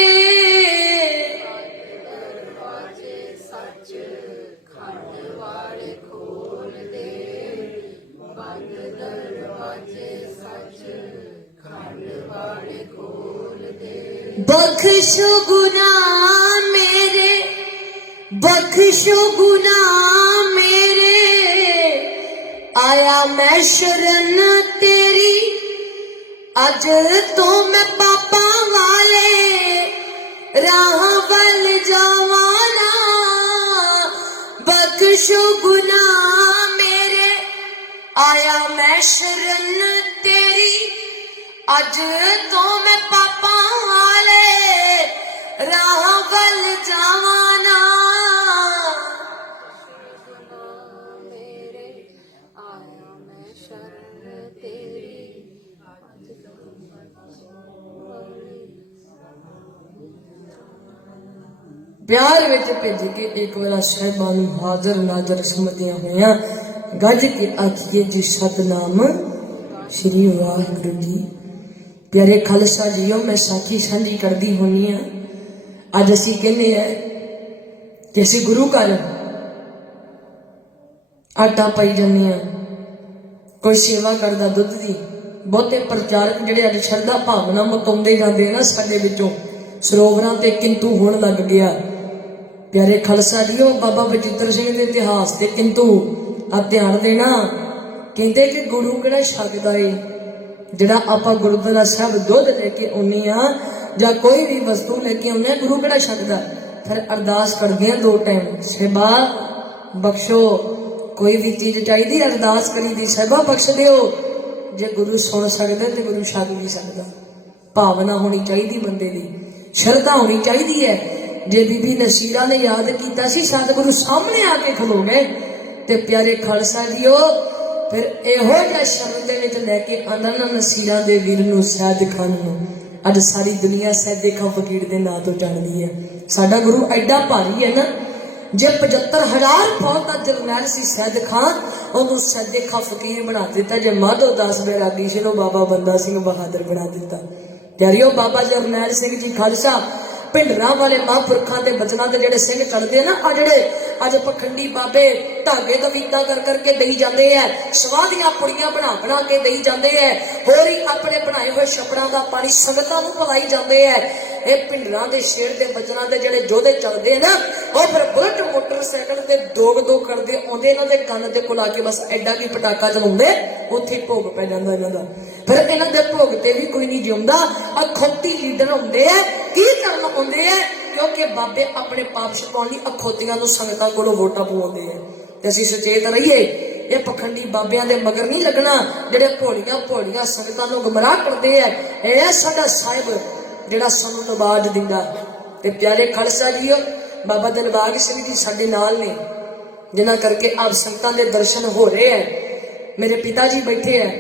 बख्शो गुनाह मेरे, बख्शो गुनाह मेरे, आया मैं शरण तेरी, अज तो मैं पापा वाले राह वल जावाना। बख्शो गुनाह मेरे, आया मैं शरण तेरी, अज तो मैं पापा वाले राह वल जावाना। प्यार विच भेज के एक बार साहिबां नूं हाजर नाजर समझदियां होइयां गज के आखिए जी सतनाम श्री वाहिगुरू जी। प्यारे खालसा जीओ, मैं साखी साझी करदी होनी आ। अज असी कहने कि असी गुरु घर आटा पाई जाने आ, कोई सेवा करदा दुध दी। बहुते प्रचारक जिहड़े अज शरधा भावना मुकाउंदे जांदे ना साडे विचों ਸਰੋਵਰਾਂ ਤੇ किंतु होण लग गया। प्यारे खालसा जीओ, बाबा बचिੱਤਰ ਸਿੰਘ ਦੇ इतिहास ते किंतु आ ध्यान देना। कहते कि गुरु किहड़ा छकदा ਏ, ਜਿਹੜਾ ਆਪਾਂ ਗੁਰਦੁਆਰਾ ਸਾਹਿਬ ਦੁੱਧ ਲੈ ਕੇ ਆਉਂਦੇ ਆ ਜਾਂ ਕੋਈ ਵੀ ਵਸਤੂ ਲੈ ਕੇ ਆਉਂਦੇ ਆ, ਗੁਰੂ ਕਿਹੜਾ ਛਕਦਾ। ਫਿਰ ਅਰਦਾਸ ਕਰਦੇ ਆ 2 ਟਾਈਮ, ਸੇਵਾ ਬਖਸ਼ੋ। ਕੋਈ ਵੀ ਚੀਜ਼ ਚਾਹੀਦੀ ਅਰਦਾਸ ਕਰੀਦੀ, ਸੇਵਾ ਬਖਸ਼ ਦਿਓ। ਜੇ ਗੁਰੂ ਸੁਣ ਸਕਦਾ ਤੇ ਗੁਰੂ ਛਕ ਵੀ ਸਕਦਾ। ਭਾਵਨਾ ਹੋਣੀ ਚਾਹੀਦੀ ਬੰਦੇ ਦੀ, ਸ਼ਰਧਾ ਹੋਣੀ ਚਾਹੀਦੀ ਹੈ। ਜੇ ਬੀਬੀ ਨਸੀਰਾ ਨੇ ਯਾਦ ਕੀਤਾ ਸੀ, ਸਤਿਗੁਰੂ ਸਾਹਮਣੇ ਆ ਕੇ ਖਲੋ ਗਏ। ਤੇ ਪਿਆਰੇ ਖਾਲਸਾ ਜੀਓ, फिर इहो जिहा शब्द दे विच लैके आंदा ना नसीरां दे वीर नूं सैद खान नूं। अज सारी दुनिया सैदे खां फकीर दे नां तो जाणदी है। साडा गुरु एडा भारी है ना, जे 75,000 फौज का जरनैल सी सैद खान, उन्होंने सैदे खां फकीर बना दिता। जे माधो दास बैरागी सी, बाबा बंदा सिंह बहादुर बना दिता। प्यारियो, बाबा जरनैल सिंह जी खालसा भिंडरां वाले महापुरखों के बचनों के जिहड़े सिंह चढ़ते हैं ना, आ जिहड़े अज पखंडी बाबे धागे तवीतां कर करके दई जाते हैं, स्वाह दियां पुड़ियां बना बना के दई जाते हैं, होर ही अपने बनाए हुए छप्पड़ां दा पानी संगतां नूं पिलाई जाते हैं। ये भिंडरां दे शेर के बचनों के जिहड़े जोधे चलते हैं ना, वो फिर बुलेट मोटरसाइकिल ते दोग दो करते आउंदे, इन्हां दे कंन दे कोल आके बस एडा की पटाका चलाउंदे, उत्थे भोग पै जांदा इन्हां दा। फिर इन्हां दे भोग ते भी कोई नहीं जिउंदा। अखौती लीडर हुंदे आ, की करन आउंदे आ, क्योंकि बाबे अपने पाप छुपाउण लई अखौतियां नूं संगतां कोलों वोटां पवाउंदे आ। ते असीं सचेत रहीए, ये पखंडी बाबियां दे मगर नहीं लगना, जिहड़े भोलियां भोलियां संगतां नूं गुमराह करदे आ। इह साडा साहिब जिहड़ा सानूं नवाज दिंदा। ते प्यारे खालसा जीओ, बाबा दिलबाग सिंह जी साडे नाल ने, जिन्हां करके आप संगतां दे दर्शन हो रहे हैं। मेरे पिता जी बैठे हैं,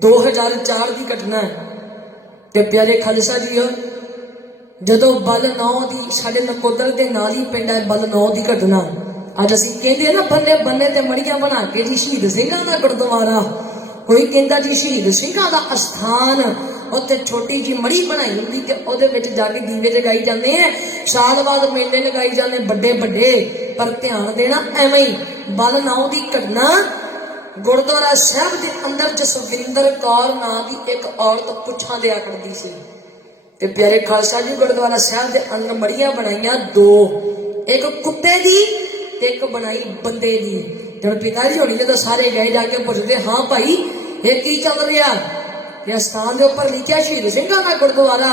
2004 की घटना है। ते प्यारे खालसा जीओ, जदों बल 9 की साडे नकोदर के नाल ही पिंड है बल 9 की घटना, अज असीं कहंदे ना बन्ने बन्ने ते मड़ियां बना के जी शहीद सिंघां दा गुरुद्वारा, कोई कहंदा जी शहीद सिंघां दा अस्थान, उत्थे छोटी जी मड़ी बनाई हुंदी कि उहदे विच जाके दीवे जगाई जाते हैं, साल बाद मेले लगाई जाते बड़े बड़े। पर ध्यान देना, एवें ही बल 9 की घटना, गुरुद्वारा साहब के अंदर जसविंदर कौर नां की एक औरत पुछां दिया करती सी। ते प्यारे खालसा जी, गुरुद्वारा साहब के अंदर मड़ियां बनाईयां 2, एक कुत्ते की ते एक बनाई बंदे की। जब पिता जी होनी जो सारे गए जाके पुछते, हाँ भाई ये की चल रहा, ये स्थान के उपर लिखिया शहीद सिंघां दा गुरुद्वारा,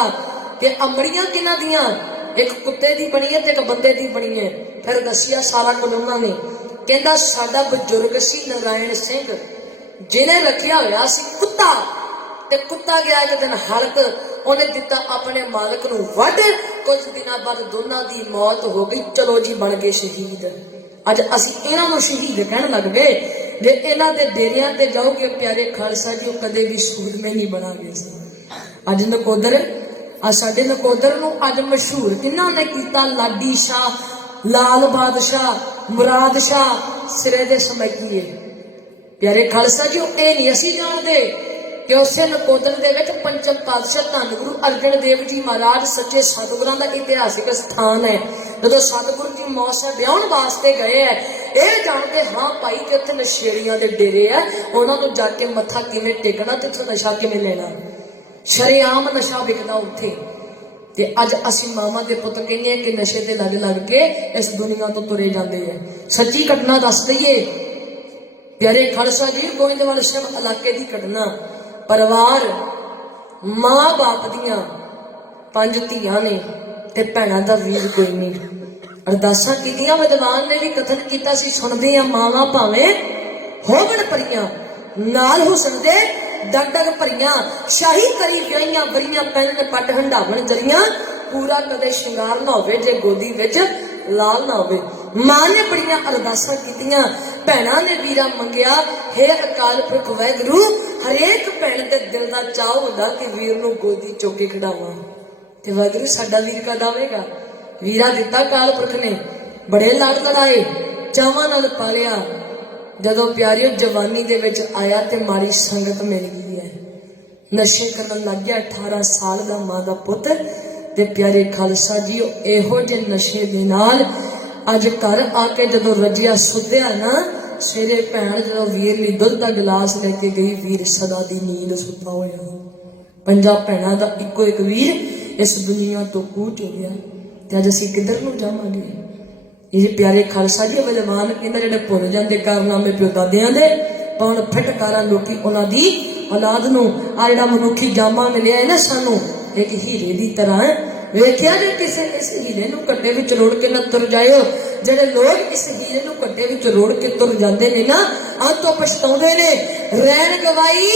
ते अमड़ियां किन्हां दियां, एक कुत्ते की बनी है ते एक बंदे की बनी है। फिर दसिया सारा कुछ उन्होंने, कहंदा साडा बजुर्ग सी नारायण सिंह, जिन्हें रखिया होया सी कुत्ता, ते कुत्ता गया एक दिन हड़क, उन्हें दिता अपने मालक नूं वध, कुछ दिनों बाद दोनों की मौत हो गई, चलो जी बन गए शहीद। अज असीं इन्हां नूं शहीद कहण लग गए। जे इन्हां दे डेरियां ते जाओगे प्यारे खालसा जी, कदे भी सूरमे नहीं बनागे सी। अज नकोदर, अज साडे नकोदर नूं अज मशहूर किन्हां ने कीता, लाडी शाह, लाल बादशाह, मुराद शाह सिरे दे समैकीए। प्यारे खालसा जी, ये नहीं असीं जानदे कि उसे नकोदर दे विच पंचम पातशाह धन गुरु अर्जन देव जी महाराज सच्चे सतगुरां दा इतिहासिक स्थान है। जदों सतगुरु जी मौसा ब्याहण वास्ते गए है, ये जानते हाँ भाई कि उत्थे नशेड़ियां दे डेरे है, उन्होंने जाके मत्था किवें टेकना ते उत्थों नशा किवें लेना, शरेआम नशा विकदा उत्थे। ते अज असीं मावां दे पुत्त कहने कि नशे ते लग लग के इस दुनिया तो तुरे जाते हैं। सच्ची घटना दस दईए प्यारे खालसा जी, गोइंदवाल साहब इलाके की घटना, परिवार मां बाप दियां 5 धीआं ने ते भैणां दा वीर कोई नहीं। अरदासां कीतियां, विद्वान ने भी कथन किया सी, सुनदे आ मावां भावें होवण परियां, नाल हुसन दे डग डग भरियां, शाही करी विआहियां बरियां, पैन पट हंडावण जरियां, पूरा कदे श्रृंगार ना होवे जे गोदी विच लाल ना होवे। मां ने बड़ियां अरदासां कीतियां, भैणां ने वीरा मंगिया, हे अकाल पुरख वाहिगुरू, हरेक भैण दे दिल दा चाह हुंदा कि वीर नूं गोदी चुक के खिडावां, ते वाहिगुरू साडा वीर कद आवेगा। वीरा दिता अकाल पुरख ने, बड़े लाड लड़ाए, चावां नाल पालिया। जदों प्यारियो जवानी दे विच आया ते माड़ी संगत मिल गई है, नशे करन लग गया। 18 साल दा मां दा पुत्त, ते प्यारे खालसा जी, इहो जे नशे दे नाल अज घर आके जदों रजिया सुत्या ना, सवेरे भैण जदों वीर लई दुध दा गिलास लेके गई, वीर सदा दी नींद सुता होया। 5 भैणां दा इक्को एक वीर इस दुनिया तो कूच हो गया, ते अज असीं किधर नूं जावांगे। ये प्यारे खालसा जी, विद्वान कहंदे जिहड़े भुल जांदे कारनामे प्यो दादियां दे, पाउण फटकारा लोकी उन्हां दी औलाद नूं। आ जिहड़ा मनुखी जामा मिलिया है ना सानूं, एक हीरे दी तरह है। वेख्या जे किसे इस हीरे नूं घट्टे विच रोड़ के न तुर जाओ, जिहड़े लोग इस हीरे नूं घट्टे विच रोड़ के तुर जांदे ने ना, अंत तो पछताउंदे ने। रैन गवाई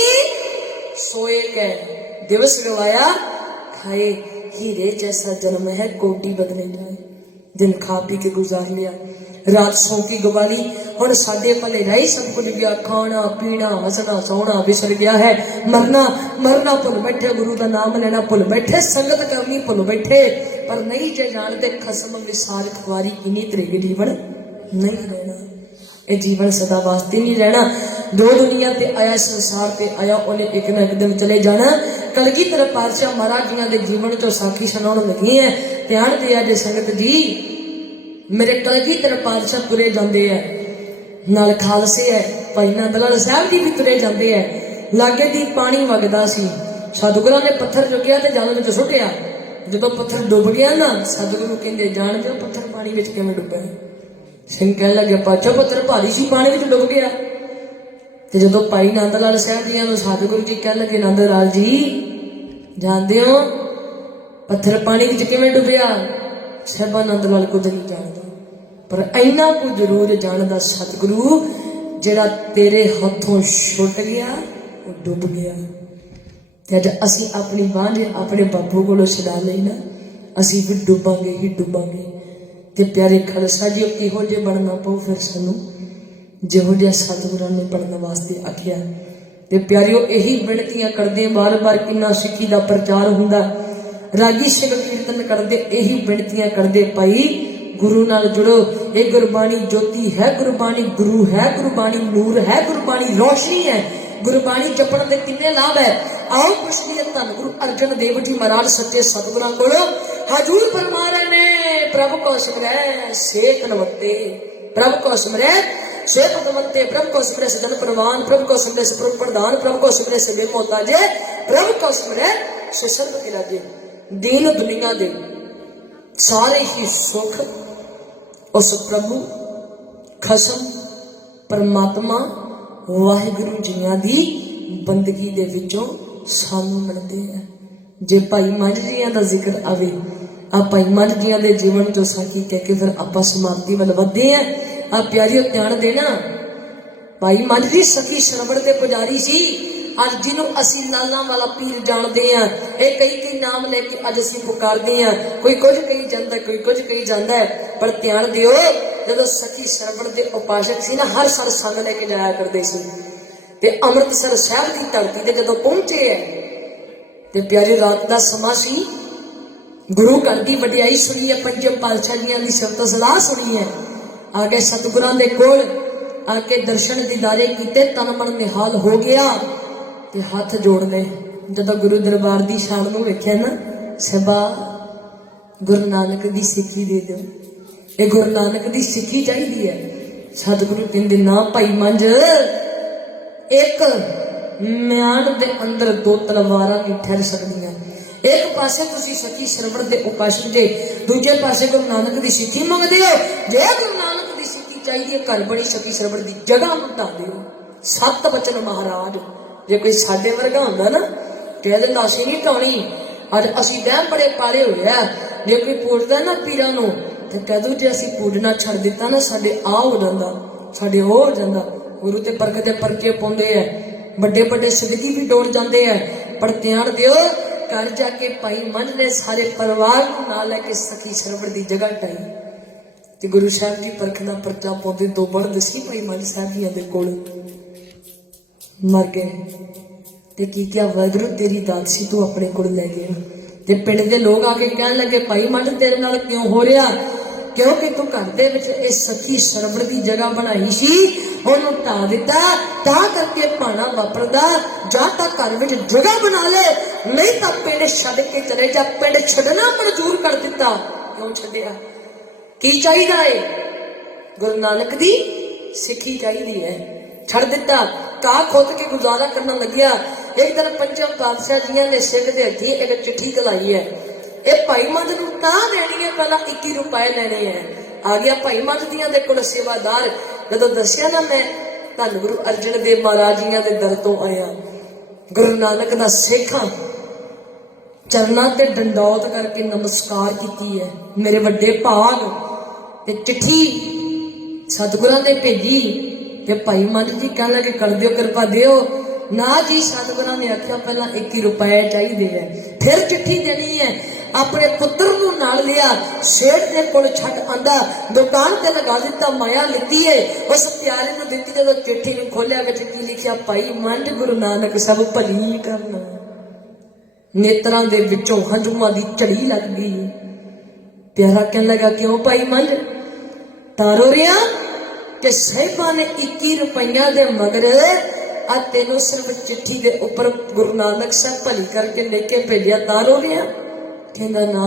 सोए कै, दिवस गवाया खाए, हीरे जैसा जन्म है कोटी बदले जाए। दिन खा पी के गुजार लिया, रात सौ की गवाली, हुण साडे भले रही सब कुछ गया, खाना पीना हसना सोना विसर गया है। मरना मरना भुल बैठे, गुरु का नाम लेना भुल बैठे, संगत करनी भुल बैठे, पर नहीं जे जानते खसम विसार खुआरी किनी तेरे जीवन नहीं रहना। ये जीवन सदा वास्ते नहीं रहना। जो दुनिया ते आया संसार ते आया उन्हें एक ना एक दिन चले जाना। कलगीधर पातशाह महाराज जियां दे जीवन चो साखी सुनाउण लगी है। ध्यान दे अज संगत जी, मेरे कलगीधर पातशाह तुरे जाते हैं, नाल खालसे है, भाई नंद लाल साहब जी भी तुरे जाते हैं। लागे दी पानी वगदा सी, सतगुरां ने पत्थर चुकिया ते जल विच सुटिया। जदों पत्थर डुब गया ना, सतगुरु कहंदे जान दो पत्थर पानी विच किवें डुब्बा। सिंह कहण लगे पातशाह पत्थर भारी सी, पानी विच डुब गया। ते जदों भाई नंद लाल साहब जी नूं सतगुरु जी कहण लगे नंद लाल जी जानदे हो पत्थर पानी विच किवें डुबिया? साहिबा नंद लाल कुछ नहीं जानदा, पर इन्ना कुछ जरूर जानदा सतगुरु जिहड़ा तेरे हथों छुट गया वो डुब गया। अज असी अपनी बांझ अपने बापू को छड़ा लई ना, असी भी डुबांगे ही डुबांगे। ते प्यारे खालसा जी किहो जिहा बनना पऊ फिर सानू जिहो जिहा सतगुरां ने बनने वास्ते आखिया। ते प्यारिओ यही बेनतियां करदे बार बार किन्ना सिੱਖੀ ਦਾ प्रचार हुंदा। रागी सिंह कीर्तन करदे यही बेनतियां करदे भाई गुरु नाल जुड़ो। ये गुरबाणी ज्योति है, गुरबाणी गुरु है, गुरबाणी नूर है, गुरबाणी रोशनी है। गुरबाणी जपण दे किन्ने लाभ है। आओ पुछिए धन गुरु अर्जन देव जी महाराज सच्चे सतगुरां कोल हजूर फरमा रहे ने प्रभु को सिमरै से कनवते, प्रभु को सिमरै से पदवंते, प्रभु को सिमरै से धन प्रवान, प्रभु को सिमरै से प्रभु प्रधान, प्रभु को सिमरै से बेमोहताजे, प्रभु को सिमरै से सर्व के राजे। दीन दुनिया दे सारे ही सुख उस प्रभु खसम परमात्मा वाहिगुरु जियां दी बंदगी दे विचों सानू मिलदे हैं। जे भाई मंझ जियां दा जिक्र आवे, आ भाई मंझ जियां दे जीवन चो साखी कह के फिर आपां समाप्ति वल वधदे हैं। आ प्यारिओ ध्यान देना, भाई मंझ जी सखी सरवण दे पुजारी सी। अज जिन्हों असी लाला वाला पीर जानते हैं, ये कई नाम लेके अज असी पुकारते हैं। कोई कुछ कही जाता है, कोई कुछ कही जाता है, पर ध्यान दिओ जदों सखी सरवण दे उपासक सी ना, हर साल संग लेके जाया करते सी। ते अमृतसर साहब की धरती ते जदों पहुंचे है ते प्यारी रात का समा सी। गुरु घर की वडियाई सुनी है, पंचम पातशाह जियां दी सिफत सलाह सुनी है। आगे सतगुरां दे कोल आके दर्शन दीदारे कीते, तन मन निहाल हो गया ते हाथ जोड़ ले। जदों गुरु दरबार की शान नूं वेख्या ना, सबा गुरु नानक की सिक्खी दे दो, ये गुरु नानक की सिक्खी चाहिए है। सतगुरु कहंदे ना भाई मंझ, एक म्यान दे अंदर दो तलवारां नहीं ठहर सकदियां। एक पासे तुसी सखी सरवण दे उपासक जे, दूजे पासे गुरु नानक की सिक्खी मंगदे हो। जे गुरु नानक की सिक्खी चाहिए, घर बड़ी सखी सरवण की जगह बता दिओ। सत बचन महाराज, जे कोई साडे वर्गा हुंदा ना कह दिंदा असीं नहीं ढाउणी, अज असीं वहम बड़े पाले होए आ। जे कोई पूजदा ना पीरां नूं ते कह दो जे असीं पूजना छड़ दिता ना, साडे आ हो जांदा, साडे हो जांदा। गुरु ते परख दे परचे पाउंदे आ, बड़े बड़े सदगी भी डोड़ जाते हैं। पर ध्यान दिओ, घर जाके भाई मंझ ने सारे परिवार को नाल लैके सखी सरवण की जगह ढाई ते गुरु साहब जी परख दा परचा पाउंदे। दो बड़द सी भाई मंझ साहब जी दे कोल, मर गए ते की क्या वाहिगुरू तेरी दात सी, तू अपने कोल लै गया। ते पिंड दे लोग आके कहन लगे भाई मंझ तेरे नाल क्यों हो रहा? क्योंकि तू घर दे विच इस सखी सरवण की जगह बनाई सी, ਉਹਨੂੰ ਢਾ ਦਿੱਤਾ, ਤਾਂ ਕਰਕੇ ਭਾਣਾ ਵਾਪਰਦਾ। ਜਾਂ ਤਾਂ ਘਰ ਵਿੱਚ ਜਗ੍ਹਾ ਬਣਾ ਲੈ, ਨਹੀਂ ਤਾਂ ਪਿੰਡ ਛੱਡ ਕੇ ਚਲੇ ਜਾ। ਪਿੰਡ ਛੱਡਣਾ ਮਨਜ਼ੂਰ ਕਰ ਦਿੱਤਾ। ਕਿਉਂ ਛੱਡਿਆ? ਕੀ ਚਾਹੀਦਾ ਏ? ਗੁਰੂ ਨਾਨਕ ਦੀ ਸਿੱਖੀ ਚਾਹੀਦੀ ਹੈ। ਛੱਡ ਦਿੱਤਾ, ਘਾਹ ਖੁੱਦ ਕੇ ਗੁਜ਼ਾਰਾ ਕਰਨ ਲੱਗਿਆ। ਇੱਕ ਦਿਨ ਪੰਚਮ ਪਾਤਸ਼ਾਹ ਜੀਆਂ ਨੇ ਸਿੱਖ ਦੇ ਹੱਥੀਂ ਇੱਕ ਚਿੱਠੀ ਘਲਾਈ ਹੈ। ਇਹ ਭਾਈ ਮੰਝ ਨੂੰ ਤਾਂ ਦੇਣੀ ਹੈ, ਪਹਿਲਾਂ 21 ਰੁਪਏ ਲੈਣੇ ਹੈ। ਆ ਗਿਆ ਭਾਈ ਮੰਝ ਦੀਆਂ ਦੇ ਕੋਲ ਸੇਵਾਦਾਰ। ਜਦੋਂ ਦੱਸਿਆ ਨਾ ਮੈਂ ਧੰਨ ਗੁਰੂ ਅਰਜਨ ਦੇਵ ਮਹਾਰਾਜ ਜੀਆਂ ਦੇ ਦਰ ਤੋਂ ਆਇਆ, ਗੁਰੂ ਨਾਨਕ ਦਾ ਸਿੱਖਾਂ ਚਰਨਾਂ ਤੇ ਡੰਡੌਤ ਕਰਕੇ ਨਮਸਕਾਰ ਕੀਤੀ ਹੈ। ਮੇਰੇ ਵੱਡੇ ਭਾਗ ਤੇ ਚਿੱਠੀ ਸਤਿਗੁਰਾਂ ਨੇ ਭੇਜੀ ਤੇ ਭਾਈ ਮੰਝ ਜੀ ਕਹਿਣ ਲੱਗੇ ਕਰ ਦਿਓ, ਕਿਰਪਾ ਦਿਓ। ਨਾ ਜੀ, ਸਤਿਗੁਰਾਂ ਨੇ ਆਖਿਆ ਪਹਿਲਾਂ 21 ਰੁਪਏ ਚਾਹੀਦੇ ਹੈ, ਫਿਰ ਚਿੱਠੀ ਦੇਣੀ ਹੈ। अपने पुत्र नूं नाल लिया, सेठ दे कोल छड्ड आंदा, दुकान ते लगा दिता, माया लिती है, उस प्यारे नूं दित्ती। जदों चिट्ठी नूं खोलिया विच की लिखिया, भाई मंझ गुरु नानक सब भली करना। नेत्रां दे विचों हंझूआं दी झड़ी लग गई। प्यारा कहन लगा क्यों भाई मंझ तारो रिया? कि साहिबा ने 21 रुपया दे मगर आ तेनों सिर्फ चिट्ठी के ऊपर गुरु नानक साहब भली करके लेके भेजा तार हो गया। कहता ना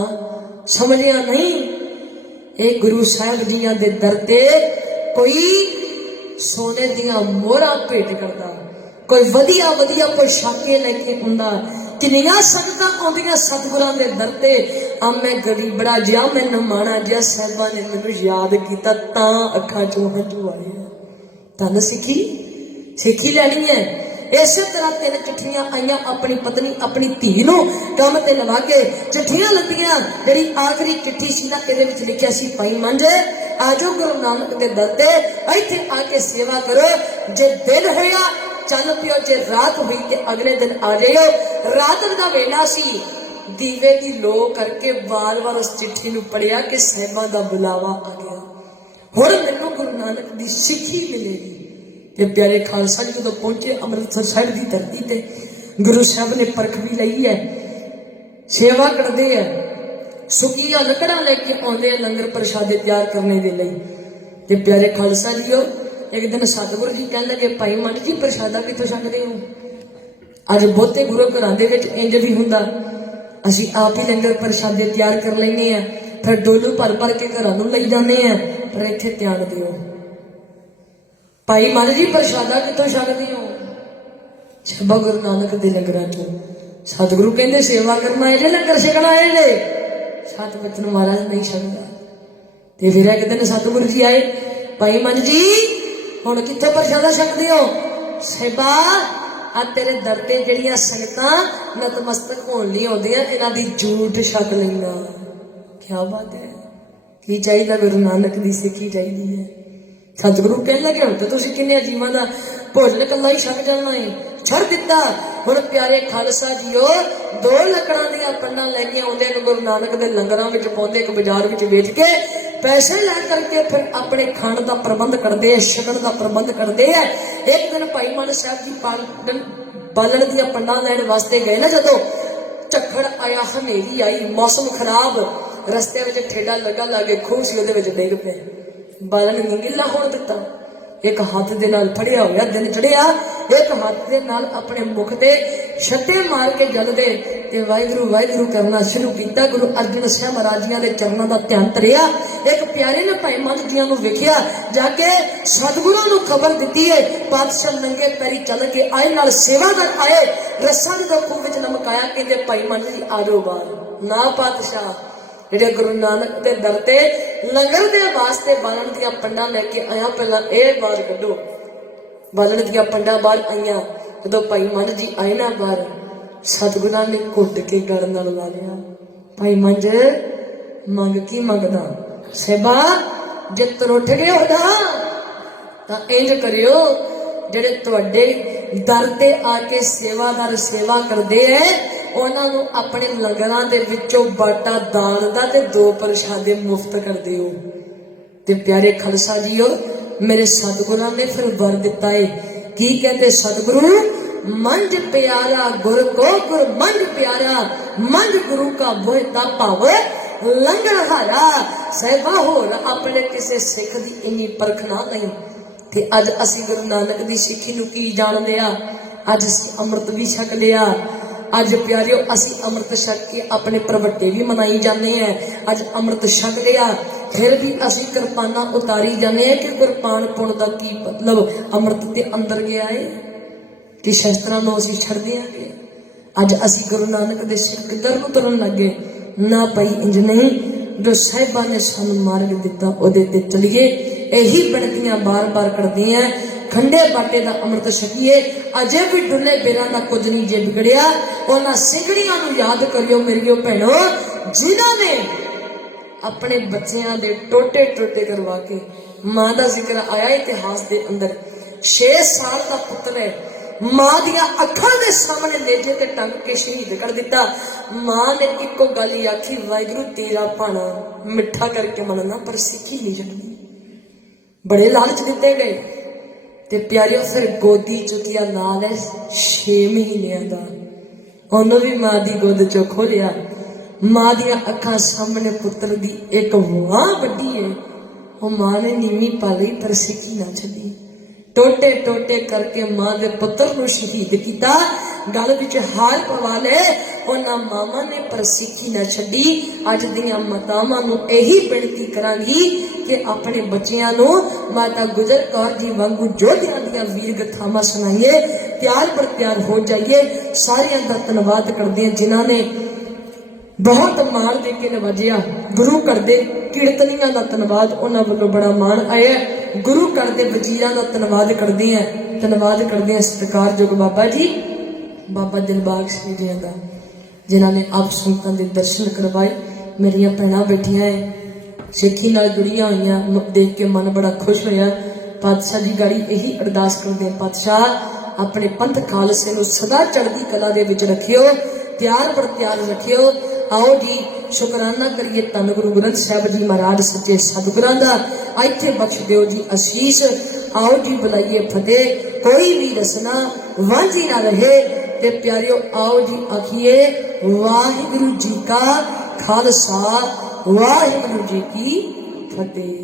समझिया नहीं, ये गुरु साहब जिया दे दर ते कोई सोने दिया मोहरा भेंट करता, कोई वधिया वधिया पोशाके लेके आंदा, किनिया संगतां आउंदियां सतगुरां दे दर ते। आ मैं गरीबड़ा जिहा, मैं नमाणा जिहा, साहिबां ने मैनूं याद कीता तां अखां चों हंझू आए। धन सिक्खी सिक्खी लैनी है। इस तरह 3 चिट्ठियां आईयां अपनी पत्नी अपनी धी नूं काम ते लवा के। चिट्ठियां लगियां, जिहड़ी आखिरी चिट्ठी सी ना इहदे विच लिखिया सी, भाई मंझ आजो गुरु नानक दे दर ते इत्थे आके सेवा करो। जे दिन होया चल पियो, जे रात हुई ते अगले दिन आ जाइयो। रात दा वेला सी, दीवे की लो करके बार बार उस चिट्ठी नूं पढ़िया कि साहिबां दा बुलावा आ गया। हुण मैनूं गुरु नानक दी सिੱਖੀ मिलेगी। ये प्यारे खालसा जी जो पहुंचे अमृतसर साहिब की धरती ते, गुरु साहब ने परख भी लई है, सेवा करते हैं, सुखिया लकड़ा लेके आते हैं लंगर प्रशादे तैयार करने के लिए। ते प्यारे खालसा जी एक दिन सतगुरु जी कह लगे, भाई मन जी प्रशादा कितों छकते हो? अज बहुते गुरु घर के इंज भी हुंदा, असीं आप ही लंगर प्रशादे तैयार कर लेने हैं, फिर डोलू भर भर के घर नूं लई जाने हैं। पर इत्थे ध्यान दिओ, भाई मन जी प्रशादा कितों छकते हो? बाबा गुरु नानक दे लंगरां चों। सतगुरु कहंदे सेवा करना है जे लंगर छकना है जे? सत बचन महाराज नहीं छकदा। ते फिर एक दिन सतगुरु जी आए, भाई मन जी हुण कित्थों प्रशादा छकदे हो? साहिबा आ तेरे दर ते जिहड़ियां संगतां नतमस्तक होण लई आउंदियां, इन्हां दी जूठ छक लैना। क्या बात है, की चाहिदा? गुरु नानक दी सिੱਖੀ चाहिदी है। सतगुरु कह लगे हम तो तुम किन्ने जीवां दा भोजन कला ही छक जाना है, छड़ दिता। हुण प्यारे खालसा जीओ 2 लकड़ां दियां पंडां लैके आउंदे ने, गुरु नानक दे लंगरां विच पाउंदे, एक बाजार विच वेच के पैसे लै करके फिर अपने खाण दा प्रबंध करते हैं, छकण दा प्रबंध करते हैं। एक दिन भाई मान साहब जी बालण दियां पंडां लैण वास्ते गए ना, जदों झक्खड़ आया, हनेरी आई, मौसम खराब, रस्ते विच ठेडा लगा लागे खूह सी, उहदे विच डिग पे। बालन नहीं गिला होण दिता, एक हाथ दे नाल फड़िया होया, दिन चढ़िया, एक हाथ दे नाल अपने मुख ते छत्ते मार के जलदे ते वाहिगुरू वाहिगुरू करना शुरू किया। गुरु अर्जन साहब महाराज जी दे चरणों का ध्यान धरिया। एक प्यारे ने भाई मन जियां नूं वेखिया, जाके सतगुरां नूं खबर दिती है, पातशाह नंगे पैरी चल के आए, नाल सेवादार आए, रस्सा जो खूह विच लमकाया, कहंदे भाई मन जी आ जाओ बाहर। ना पातशाह, जेडे गुरु नानक के दर ते लंगर दे वास्ते बालन दियां पंडां लैके आया, पहला ए बाहर कड्डो। बालन दियां पंडां बाहर आईयां, जदों भाई मन जी आए ना बाहर, सतगुरां ने घुट के गल नाल ला लिया, भाई मंज मंग की मंगदा? सेवा जे त्रुट गए हो ना तां इंज करियो, जेडे तुहाडे दर ते आके सेवादार सेवा करदे है, उन्हां नूं अपने लंगरां दे विचों बाटा दान दा ते 2 प्रशादे मुफ्त कर दिओ। ते प्यारे खालसा जीओ, मेरे सतगुरां ने फिर वर दिता है, की कहते सतगुरु? मंज प्यारा गुर को गुर मंज प्यारा, मंज गुरु का बोहता भाव लंगर हारा। साहिबा होर अपने किसी सिख दी इन्नी परखना नहीं। ते अज असी गुरु नानक दी सिੱਖੀ नूं की जाणदे आ, अज असी अमृत भी छक लिया। अज प्यारिओ असी अमृत छक के अपने प्रवटे भी मनाई जाने हैं। अज अमृत छक लिया, फिर भी असी किरपाना उतारी जाने हैं कि किरपान पुण का की मतलब? अमृत के अंदर गया है कि शस्त्रां नूं असी छड़ देंगे? अज असी गुरु नानक दे सिर किधर नूं तुरन लगे ना भाई, इंज नहीं। जो साहिबा ने सानू मार्ग दिता उहदे ते चलिए। यही बनतियां बार बार करते हैं, खंडे बाटे का अमृत छकीए। अजे भी डुले बेरा का कुछ नहीं जे बिगड़िया। उन्हां सिगड़ियां नूं याद करियो मेरियो भैणो, जिन्हां ने अपने बच्चों के टोटे टोटे करवा के, मां का जिक्र आया इतिहास के अंदर, 6 साल का पुत्र है, मां दिया अखां दे सामने नेजे ते टंग के शहीद कर दिता। मां ने इको गल ही आखी, वाहिगुरू तेरा भाणा मिठा करके मनना, पर सिੱਖੀ नहीं छड्डनी। बड़े लालच दिते गए ते प्यारियों फिर गोदी चुकिया नाल है 6 महीनों का, उन्होंने भी मां की गोद चो खोलिया। मां दिया अखां सामने पुत्र दी एक वाह वड्डी है, ਉਹ ਮਾਂ ਨੇ ਨੀਵੀਂ ਪਾ ਲਈ ਪਰ ਸਿੱਖੀ ਨਾ ਛੱਡੀ। ਟੋਟੇ ਟੋਟੇ ਕਰਕੇ ਮਾਂ ਦੇ ਪੁੱਤਰ ਨੂੰ ਸ਼ਹੀਦ ਕੀਤਾ, ਗਲ ਵਿੱਚ ਹਾਰ ਪਵਾ ਲਏ ਉਹਨਾਂ ਮਾਵਾਂ ਨੇ, ਪਰ ਸਿੱਖੀ ਨਾ ਛੱਡੀ। ਅੱਜ ਦੀਆਂ ਮਾਤਾਵਾਂ ਨੂੰ ਇਹੀ ਬੇਨਤੀ ਕਰਾਂਗੀ ਕਿ ਆਪਣੇ ਬੱਚਿਆਂ ਨੂੰ ਮਾਤਾ ਗੁਜਰ ਕੌਰ ਜੀ ਵਾਂਗੂ ਯੋਧਿਆਂ ਦੀਆਂ ਵੀਰ ਗਾਥਾਵਾਂ ਸੁਣਾਈਏ, ਤਿਆਰ ਪਰ ਤਿਆਰ ਹੋ ਜਾਈਏ। ਸਾਰਿਆਂ ਦਾ ਧੰਨਵਾਦ ਕਰਦੇ ਹਾਂ ਜਿਨ੍ਹਾਂ ਨੇ ਬਹੁਤ ਮਾਣ ਦੇ ਕੇ ਨਵਾਜਿਆ। ਗੁਰੂ ਘਰ ਦੇ ਕੀਰਤਨੀਆਂ ਦਾ ਧੰਨਵਾਦ, ਉਹਨਾਂ ਵੱਲੋਂ ਬੜਾ ਮਾਣ ਆਇਆ। ਗੁਰੂ ਘਰ ਦੇ ਵਜ਼ੀਰਾਂ ਦਾ ਧੰਨਵਾਦ ਕਰਦੇ ਹਾਂ ਸਤਿਕਾਰਯੋਗ ਬਾਬਾ ਜੀ ਬਾਬਾ ਦਿਲਬਾਗ ਸਿੰਘ ਜੀ ਦਾ, ਜਿਨ੍ਹਾਂ ਨੇ ਆਪ ਸੰਗਤਾਂ ਦੇ ਦਰਸ਼ਨ ਕਰਵਾਏ। ਮੇਰੀਆਂ ਭੈਣਾਂ ਬੈਠੀਆਂ ਹੈ ਸਿੱਖੀ ਨਾਲ ਜੁੜੀਆਂ ਹੋਈਆਂ, ਦੇਖ ਕੇ ਮਨ ਬੜਾ ਖੁਸ਼ ਹੋਇਆ। ਪਾਤਸ਼ਾਹ ਜੀ ਗਾੜੀ ਇਹੀ ਅਰਦਾਸ ਕਰਦੇ ਹਾਂ, ਪਾਤਸ਼ਾਹ ਆਪਣੇ ਪੰਥ ਖਾਲਸੇ ਨੂੰ ਸਦਾ ਚੜ੍ਹਦੀ ਕਲਾ ਦੇ ਵਿੱਚ ਰੱਖਿਓ, ਤਿਆਰ ਬਰ ਤਿਆਰ ਰੱਖਿਓ। आओ जी शुकराना करिए धन गुरु ग्रंथ साहब जी महाराज सच्चे सतगुरां दा, इत्थे बख्श दिओ जी आशीष। आओ जी बुलाइए फतेह, कोई भी रसना वांझी ना रहे। ते प्यारियो आओ जी आखिए वाहिगुरु जी का खालसा, वाहिगुरु जी की फतेह।